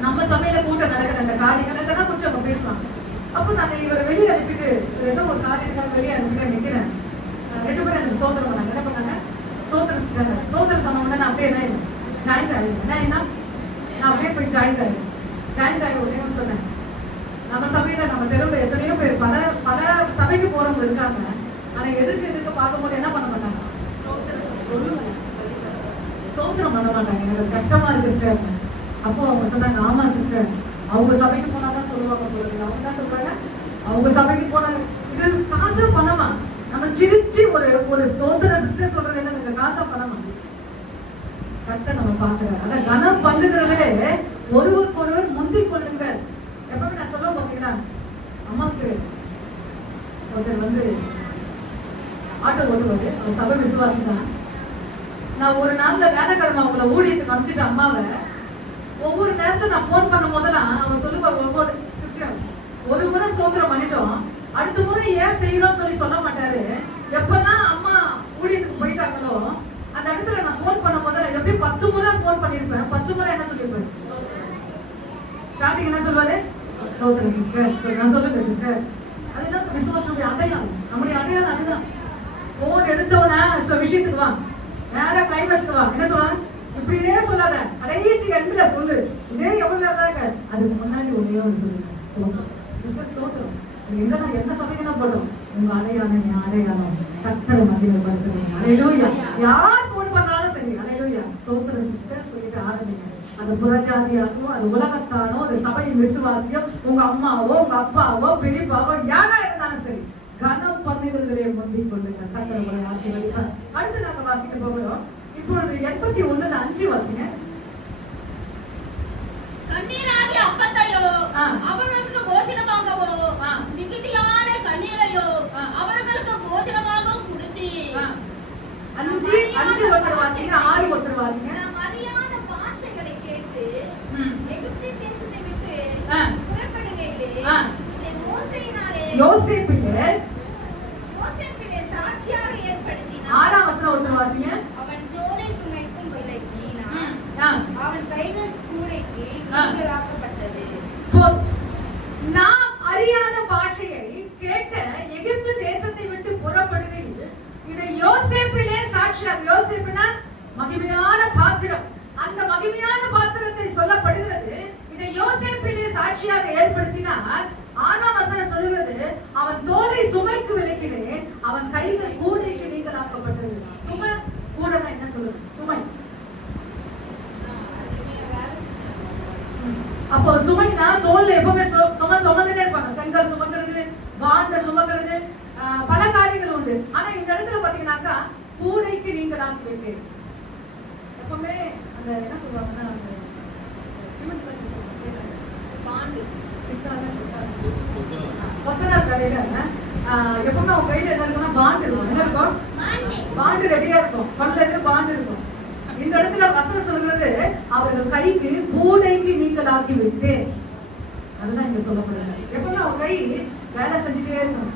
நம்ம சபையில கூட்டம் நடக்கிற அந்த காரியங்கள் இதெல்லாம் கொஞ்சம் அவங்க பேசுவாங்க. அப்போ நான் இவரை வெளியே அனுப்பிட்டு ஏதோ ஒரு காரியத்துக்காக வெளியே அனுப்பிட்டு நிற்கிறேன். 2 பேரும் எனக்கு சோதனை பண்ணாங்க. என்ன பண்ணாங்க? சோதனை சொன்னோம்னா நான் அப்படியே என்ன ஜாயிண்ட் ஆகிடுவேன். என்ன நான் அப்படியே போய் ஜாயிண்ட் ஆகி உடனே சொன்னேன், நம்ம சபையில நம்ம தெருவில் எத்தனையோ பேர் பல சபைக்கு போறவங்க இருக்காங்க. ஆனா எதுக்கு பார்க்கும்போது என்ன பண்ண மாட்டாங்க? சொல்லுங்க, ஸ்தோத்திரம் பண்ண மாட்டாங்க. எனக்கு கஷ்டமா இருக்கு சிஸ்டர். அப்போ அவங்க சொன்னாங்க, ஆமா சிஸ்டர், அவங்க சபைக்கு போனாதான் சொல்லுவாங்க போறது. அவங்க தான் சொல்றாங்க, அவங்க சபைக்கு போனாங்க. இது காசா பணமா? நம்ம சிரிச்சு ஒரு ஸ்தோத்திர சிஸ்டர் சொல்றது என்ன? இந்த காசா பணமா? கரெக்டா நம்ம பாக்குறோம். அதான் கனம் பண்ணுகிறவர்களே ஒருவருக்கொருவர் முந்திக் கொள்ளுங்கள். எப்பவுமே நான் சொல்ல பாத்தீங்கன்னா, அம்மாவுக்கு ஒருத்தர் வந்து ஆட்டோ ஓட்டுவாரு, அவர் சபை விசுவாசி தான். நான் ஒரு நாள்ல வேலைக்கிழமை அவங்கள ஊழியத்துக்கு அனுப்பிச்சிட்டு அம்மாவை ஒவ்வொரு நேரத்துல நான் போன் பண்ணும் போதெல்லாம் அவன் சொல்லுவாங்க, ஒவ்வொரு சிஸ்டம் ஒரு முறை சோதனை பண்ணிட்டோம், அடுத்த முறை ஏன் செய்யணும்னு சொல்ல மாட்டாரு. எப்பெல்லாம் அம்மா ஊழியத்துக்கு போயிட்டாங்களோ அந்த இடத்துல நான் போன் பண்ணும் போதெல்லாம் எப்படி 10 முறை போன் பண்ணிருப்பேன். 10 முறை என்ன சொல்லிருப்பேன்? ஸ்டார்டிங் என்ன சொல்லுவாரு? சிஸ்டர் நான் சொல்லுங்க சிஸ்டர். அதுதான் விசுவாசனுடைய அடையாளம். நம்முடைய அடையாளம் அதுதான். போன் எடுத்தவன விஷயத்துக்கு வா, வேற கிளைமேக்ஸ்க்கு வா. என்ன சொல்லுவாங்க? இப்படியே சொல்லாத, கடைசி எண்ட்ல சொல்லு. இதே எவ்வளவு இருந்தாங்க அதுக்கு முன்னாடி ஒரே ஒரு சொல்லுங்க. எங்க நான் எந்த சபைக்கு நான் போட்டோம்? உங்க அடையாளம் என் அடையாளம் கர்த்தரை மத்தியில் படுத்துறீங்க. ஹல்லேலூயா. யார் போன் பண்ணாலும் சரி. ஹல்லேலூயா. ஸ்தோத்திரம் சிஸ்டர். சொல்லிட்டு ஆரம்பிங்க. அது புறஜாதியாகவோ, அது உலகத்தானோ, அது சபையின் விசுவாசியோ, உங்க அம்மாவோ, உங்க அப்பாவோ, பெரியப்பாவோ, யாரா இருந்தாலும் சரி, கனம் பண்ணுகிறதிலே முந்திக் கொள்ளுங்க. கர்த்தர் உங்களை ஆசீர்வதிப்பார். அடுத்து நாங்க வாசிக்க போகிறோம். இப்பொழுது 81:5 வாசிங்க. கண்ணீராகிய அப்பத்தையோ அவர்களுக்கு போஜனமாகவோ மிகுதியான கண்ணீரையோ அவர்களுக்கு போஜனமாகவும் கொடுத்தி. 5 ஒருத்தர் வாசிங்க, 6 ஒருத்தர் வாசிங்க. நாம் அறியாத பாஷைகளை கேட்டு எகிப்து தேசத்தை விட்டு புறப்படுகையிலே யோசேப்பிலே சாட்சியாக ஏற்படுத்தினார். 6ஆம் வசனம் ஒருத்தர் வாசிங்க. அவன் தோலை சுமைக்கும் விலைக்கினான், அவன் கைகள் கூடைக்கு நீங்களாக்கப்பட்டது. நாம் அறியாத பாஷையை கேட்ட எகிப்து தேசத்தை விட்டு புறப்படுகையில் இதை யோசேப்பிலே சாட்சியாக, யோசேப்புனா மகிமையான பாத்திரம், அந்த மகிமையான பாத்திரத்தை சொல்லப்படுகிறது. இதை யோசேப்பிலே சாட்சியாக ஏற்படுத்தினார். 6ஆம் வசனம் சொல்லுகிறது, அவன் தோலை சுமைக்கு விலக்கினேன், அவன் கைகள் கூடைக்கு நீங்களாக்கப்பட்டது. சுமை கூடனா என்ன சொல்லுது? சுமை. அப்போ சுமைனா தோல்ல எப்பவுமே சுமந்துட்டே இருப்பாங்க. செங்கல் சுமக்கிறது, பாண்ட சுமக்கிறது, பல காரியங்கள் உண்டு. ஆனா இந்த இடத்துல பாத்தீங்கன்னாக்கா கூடைக்கு நீங்களாக்கி வைப்பேன். எப்பவுமே அந்த என்ன சொல்லுவாங்கன்னா சிமெண்ட் கட்டி சொல்லுவாங்க, பாண்டு கொத்தனார் கடையில எப்பவுமே அவங்க கையில என்ன இருக்குன்னா பாண்டு இருக்கும். என்ன இருக்கும்? பாண்டு ரெடியா இருக்கும். பல்லது பாண்டு இருக்கும். இந்த இடத்துல வசனம் சொல்கிறது, அவர்கள் கைக்கு கூடைக்கு நீங்களாக்கி விட்டு. அதுதான் இங்க சொல்லப்படுது. எப்பவுமே அவங்க கை வேலை செஞ்சுட்டே இருக்கும்.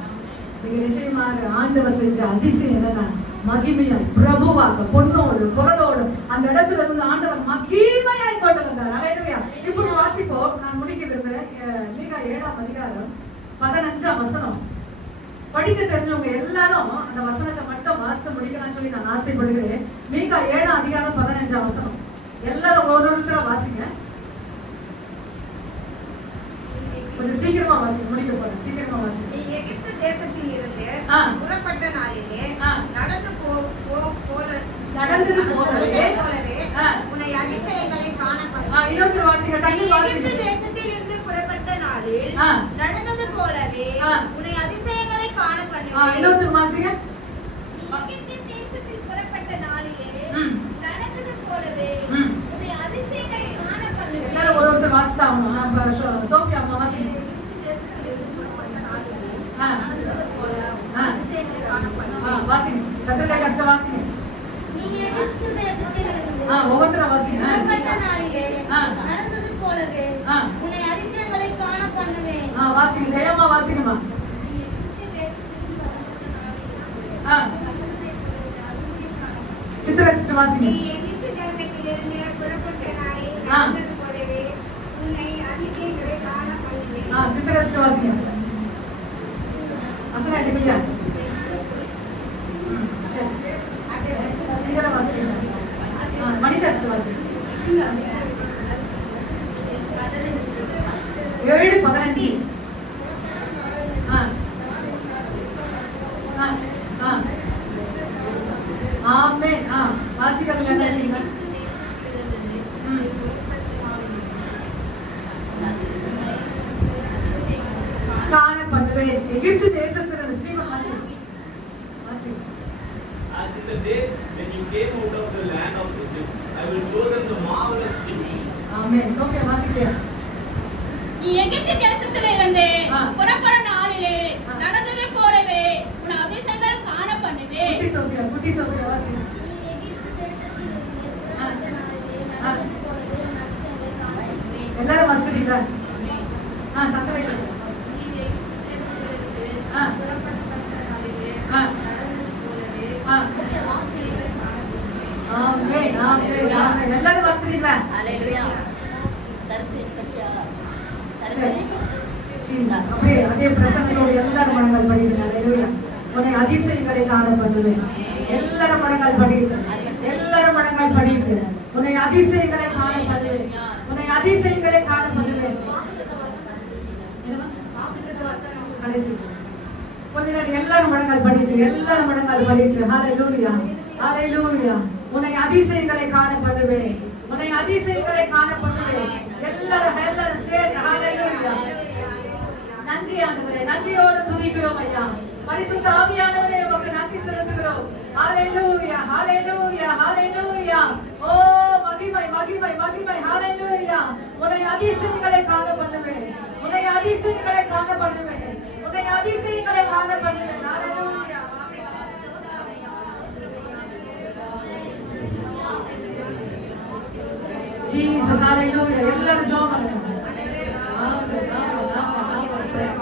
நீங்க நிச்சயமாக ஆண்டவர் செஞ்ச அதிசயம் என்னன்னா, மகிமையாய் பிரபுவாக பொண்ணோடு குரலோடு அந்த இடத்துல இருந்து ஆண்டவர் மகிமையாய் கொண்டு வந்தார். அல்லேலூயா. இப்படி வாசிப்போம். நான் முடிக்க விரும்புறேன். மீகா 7ஆம் அதிகாரம் 15ஆம் வசனம். படிக்க தெரிஞ்சவங்க எல்லாரும் அந்த வசனத்தை மட்டும் வாசித்து முடிக்கணும்னு சொல்லி நான் ஆசைப்படுகிறேன். மீகா 7ஆம் அதிகாரம் 15ஆம் வசனம். எல்லாரும் ஒருத்தர வாசிங்க. கொஞ்சம் சீக்கிரமா வாசிங்க, முடிக்க போறேன். சீக்கிரமா வாசிங்க. எகிப்து தேசத்தில் இருந்து புறப்பட்ட நாளிலே நடந்தது போலவே உன்னை அதிசயங்களை காணப்படும். இன்னொரு வாசிங்க, டக்கு வாசிங்க. எகிப்து தேசத்தில் இருந்து புறப்பட்ட நாளில் நடந்தது போலவே உன்னை அதிசயங்களை காணப்படும். இன்னொரு வாசிங்க. எகிப்து தேசத்தில் புறப்பட்ட நாளிலே நடந்தது போலவே உன்னை அதிசயங்களை காணப்படும். எல்லாரும் ஒருத்தர் வாசித்தாங்க. சோஃபியா அம்மா வாசிங்க. வாசிங்க. கத்தருடைய கஷ்டம் வாசிங்க. நீ எகிப்து தேசத்தில் இருந்து ஒவ்வொருத்தர வாசிங்க. புறப்பட்ட நாளிலே நடந்தது போலவே உன்னை அதிசயங்களை காணப்பண்ணுவேன். வாசிங்க. ஜெயம்மா வாசிங்கம்மா. சித்திரசிட்டு வாசிங்க. நீ எகிப்து தேசத்தில் இருந்து புறப்பட்ட நாளில் நடந்தது போலவே உன்னை அதிசயங்களை காணப்பண்ணுவேன். சித்திரசிட்டு வாசிங்க. அசனா எடுக்கலையா? மணிதாஸ் வாசிங்க. 7:15. ஆமென். வாசிக்கிறதுல என்ன? காணப்படுவேன். எகிப்து தேசத்தில் ஸ்ரீமன் வாசிங்க. As in the days when you came out of the land of Egypt, I will show them the marvelous things. Amen. Sophia வாசிங்க. நீ எகிப்து தேசத்தில் இருந்து புறப்பட்ட நாளிலே நடந்தது போலவே உன்னை அதிசயங்கள் காணப்பண்ணுவேன். குட்டி சோஃபியா வாசிங்க. நீ எகிப்து தேசத்தில் இருந்து புறப்பட்ட நாளிலே நடந்தது போலவே உன்னை அதிசயங்களை காணப்பண்ணுவேன். எல்லாரும் வாசிக்கிறீங்களா? சத்தரை எல்லாரும் வாசிக்கிறீங்களா? அப்படியே அதே பிரசன்னத்தோடு எல்லாரும் மனங்கள் படிக்கிறேன். அல்லேலூயா. உன்னை அதிசயங்களை காணப்படுவேன். எல்லாரும் மனங்கள் படிக்கிறேன். எல்லாரும் மனங்கள் படிக்கிறேன். உன்னை அதிசயங்களை காணப்படுவேன். உன்னை அதிசயங்களை காணப்படுவேன். கொஞ்ச நேரம் எல்லாரும் மனங்கள் படிக்கிறேன். எல்லாரும் மனங்கள் படிக்கிறேன். ஹல்லேலூயா. ஹல்லேலூயா. உன்னை அதிசயங்களை காணப்படுவேன். உன்னை அதிசயங்களை காண பண்ணுவேன். எல்லாரும் சேர்ந்து ஹalleluya. நன்றி ஆண்டவரே, நன்றியோடு துதிக்கிறோம் ஐயா. பரிசுத்த ஆவியானவரே, உமக்கு நன்றி செலுத்துகிறோம். ஹalleluya, ஹalleluya, ஹalleluya. ஓ மகிமை மகிமை மகிமை, ஹalleluya. உன்னை அதிசயங்களை காண பண்ணுவேன். உன்னை அதிசயங்களை காண பண்ணுவேன். உன்னை அதிசயங்களை காண பண்ணுவேன். ஹalleluya. Jesus, hallelujah. எல்லாரும் ஜெபம் பண்ணுங்க. ஆமென், ஆமென், ஆமென், ஆமென்.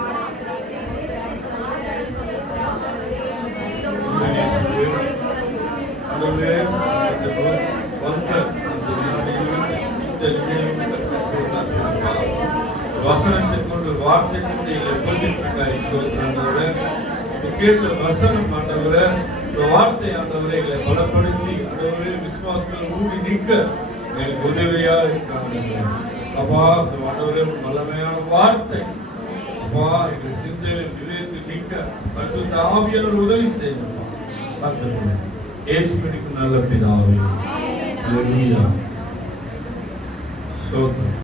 வசனத்தை கொண்டு வார்த்தை கொண்டு கேட்ட வசனம் ஆண்டவரே, வார்த்தை ஆண்டவரை எங்களை பலப்படுத்தி ஆண்டவரே விசுவாசத்தில் ஊடி நிற்க எனக்கு உதவியா இருக்காங்க. அப்பா ஆண்டவரே வல்லமையான வார்த்தை அப்பா எங்கள் சிந்தையில் விதைத்து நிற்க பரிசுத்த ஆவியானவர் உதவி செய்யணும். இயேசுவின் நல்ல பிதாவே. ஹalleluya. ஸ்தோத்திரம்.